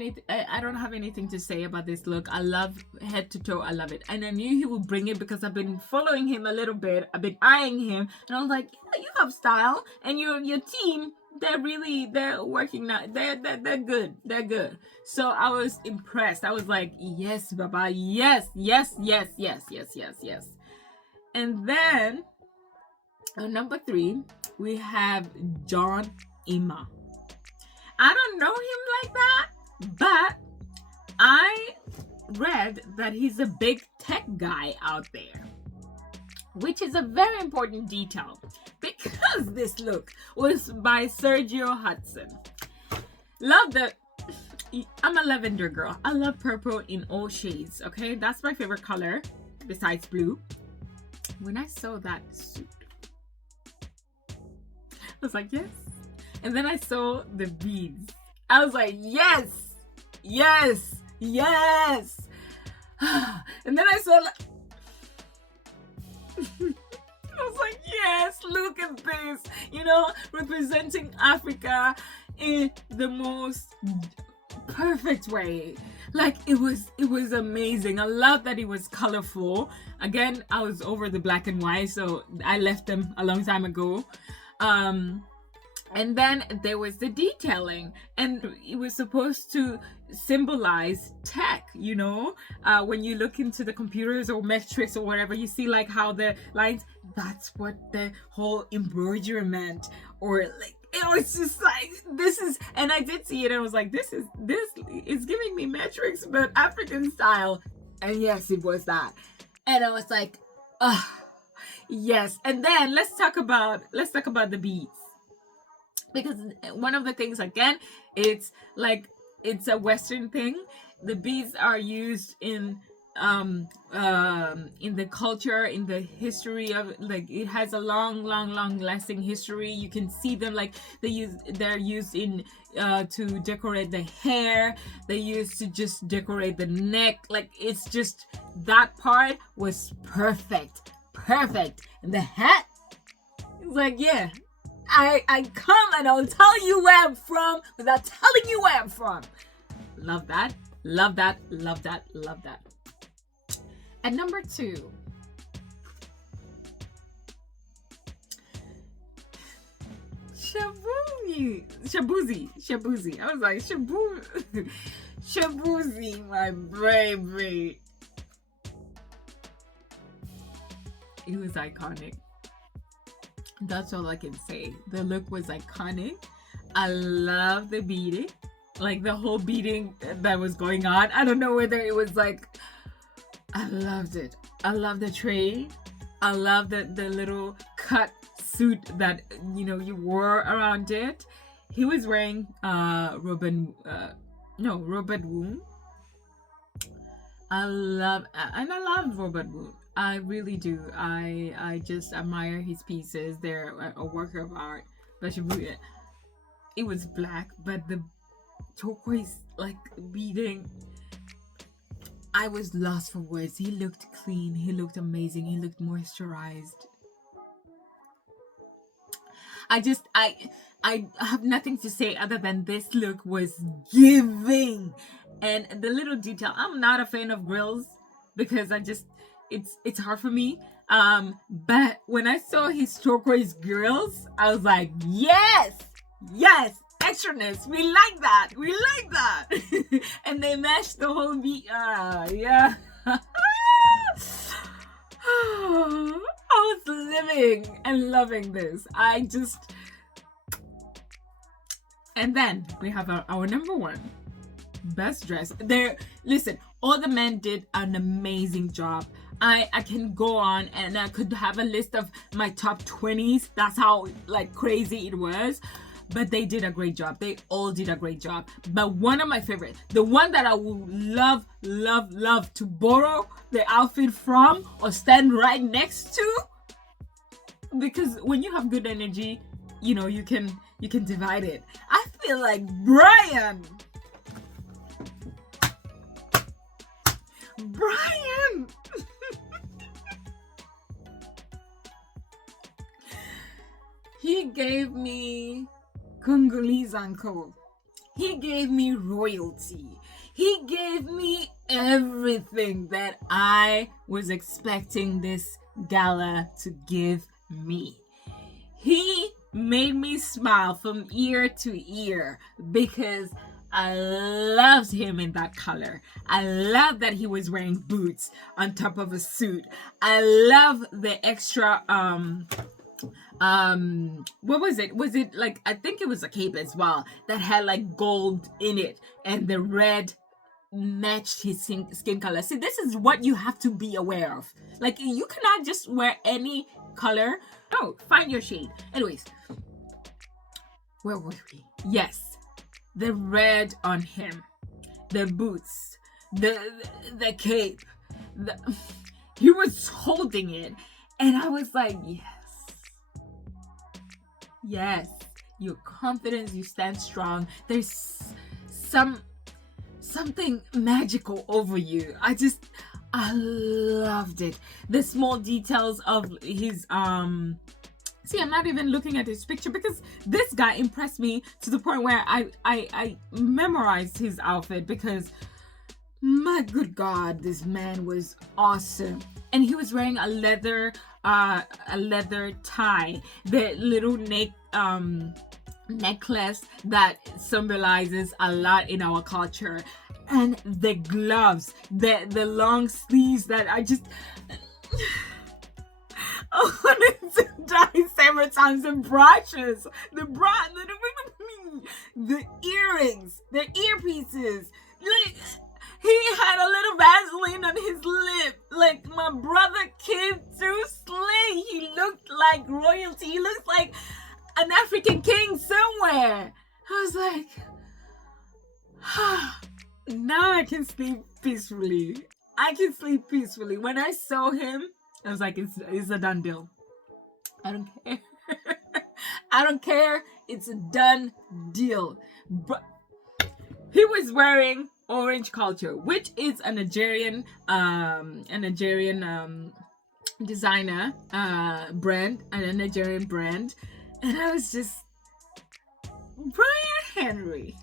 anything to say about this look. I love head to toe. I love it. And I knew he would bring it because I've been following him a little bit. I've been eyeing him. And I was like, yeah, you have style. And your team, they're working now. They're good. They're good. So I was impressed. I was like, yes, Baba. Yes. And then on number 3, we have John Ima. I don't know him like that, but I read that he's a big tech guy out there, which is a very important detail because this look was by Sergio Hudson. I'm a lavender girl. I love purple in all shades, okay? That's my favorite color besides blue. When I saw that suit, I was like, yes. And then I saw the beads. I was like, yes. And then I saw, I was like, yes, look at this. You know, representing Africa in the most perfect way. Like, it was amazing. I love that it was colorful. Again, I was over the black and white, so I left them a long time ago. And then there was the detailing, and it was supposed to symbolize tech, you know. When you look into the computers or metrics or whatever, you see like how the lines, that's what the whole embroidery meant. Or like, it was just like, this is, and I did see it and I was like, this is giving me metrics but African style. And yes, it was that. And I was like, yes. And then let's talk about the beads, because one of the things, again, it's like, it's a Western thing. The beads are used in the culture, in the history of, like, it has a long lasting history. You can see them, like, they're used in to decorate the hair. They used to just decorate the neck. Like, it's just, that part was perfect. And the hat, it's like, yeah, I come and I'll tell you where I'm from without telling you where I'm from. Love that. And number 2, Shabuzi. I was like, Shabuzi, my baby. It was iconic. That's all I can say. The look was iconic. I love the beading, like the whole beading that was going on. I don't know whether it was like, I loved it. I love the tray. I love the little cut suit that, you know, you wore around it. He was wearing Robert Woon. I love Robert Woon. I really do. I just admire his pieces. They're a work of art. But it was black, but the turquoise, like, beading, I was lost for words. He looked clean. He looked amazing. He looked moisturized. I have nothing to say other than this look was giving. And the little detail, I'm not a fan of grills because it's hard for me. But when I saw his turquoise grills, I was like, yes, extraness. We like that. And they matched the whole beat. Yeah. I was living and loving this. And then we have our number 1 best dress. Listen, all the men did an amazing job. I can go on and I could have a list of my top 20s. That's how, like, crazy it was. But they did a great job. They all did a great job. But one of my favorites, the one that I would love to borrow the outfit from or stand right next to, because when you have good energy, you know, you can divide it. I feel like Brian. He gave me Congolese uncle. He gave me royalty. He gave me everything that I was expecting this gala to give me. He made me smile from ear to ear because I loved him in that color. I love that he was wearing boots on top of a suit. I love the extra what was it? Was it like, I think it was a cape as well that had like gold in it, and the red matched his skin color. See, this is what you have to be aware of. Like, you cannot just wear any color. No, find your shade. Anyways, where were we? Yes, the red on him, the boots, the cape, he was holding it, and I was like, yes, your confidence, you stand strong. There's something magical over you. I loved it. The small details of his see, I'm not even looking at his picture because this guy impressed me to the point where I memorized his outfit, because my good God, this man was awesome. And he was wearing a leather tie, the little neck necklace that symbolizes a lot in our culture, and the gloves, the long sleeves that I just I wanted to die several times. The brushes, the earrings, the earpieces. Like, he had a little Vaseline on his lip. Like, my brother came to slay. He looked like royalty. He looked like an African king somewhere. I was like, now I can sleep peacefully. I can sleep peacefully. When I saw him, I was like, it's a done deal. I don't care. I don't care. It's a done deal. But he was wearing orange culture, which is a Nigerian designer brand, and a Nigerian brand. And I was just, Brian Henry,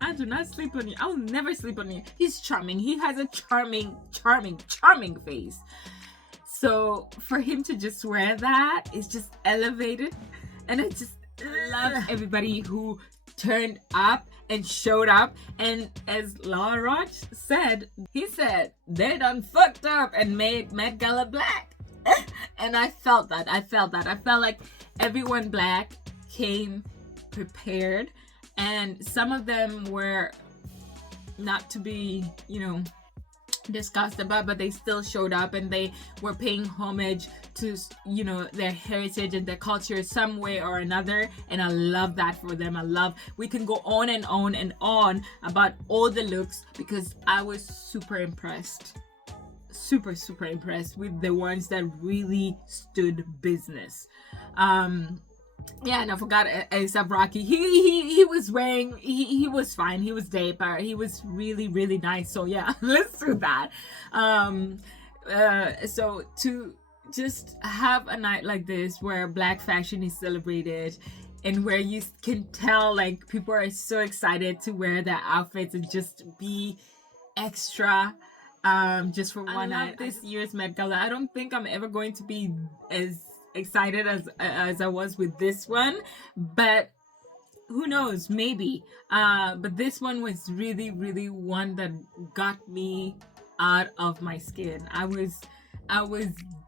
I do not sleep on you. I'll never sleep on you. He's charming. He has a charming face. So for him to just wear that is just elevated. And I just love everybody who turned up and showed up. And as Laura Roch said, he said they done fucked up and made Met Gala black. And I felt that. I felt like everyone black came prepared. And some of them were not to be, discussed about, but they still showed up and they were paying homage to, their heritage and their culture some way or another. And I love that for them. We can go on and on and on about all the looks, because I was super impressed. Super impressed with the ones that really stood business. Yeah, and I forgot A$AP Rocky. He was wearing, he was fine. He was dope. He was really nice. So yeah, let's do that. So to just have a night like this where black fashion is celebrated, and where you can tell like people are so excited to wear their outfits and just be extra, just for one night. This year's Met Gala, I don't think I'm ever going to be as excited as I was with this one, but who knows, maybe. But this one was really one that got me out of my skin. I was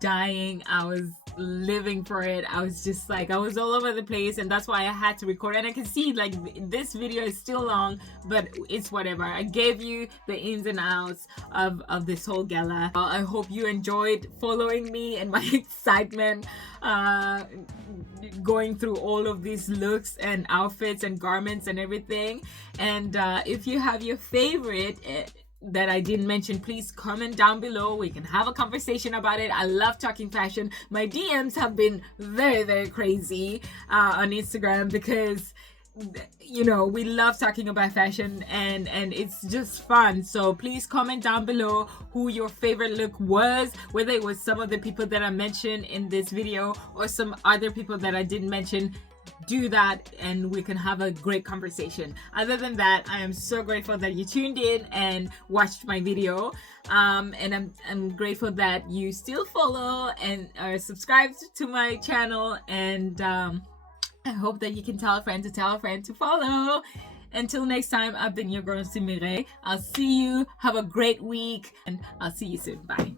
dying. I was living for it. I was just like, I was all over the place, and that's why I had to record. And I can see like this video is still long, but it's whatever. I gave you the ins and outs of this whole gala. I hope you enjoyed following me and my excitement going through all of these looks and outfits and garments and everything. And if you have your favorite that I didn't mention, please comment down below. We can have a conversation about it. I love talking fashion. My DMs have been very crazy on Instagram, because we love talking about fashion, and it's just fun. So please comment down below who your favorite look was, whether it was some of the people that I mentioned in this video or some other people that I didn't mention. Do that and we can have a great conversation. Other than that, I am so grateful that you tuned in and watched my video, and I'm grateful that you still follow and are subscribed to my channel, and I hope that you can tell a friend to follow. Until next time, I've been your girl Simire. I'll see you. Have a great week, and I'll see you soon. Bye.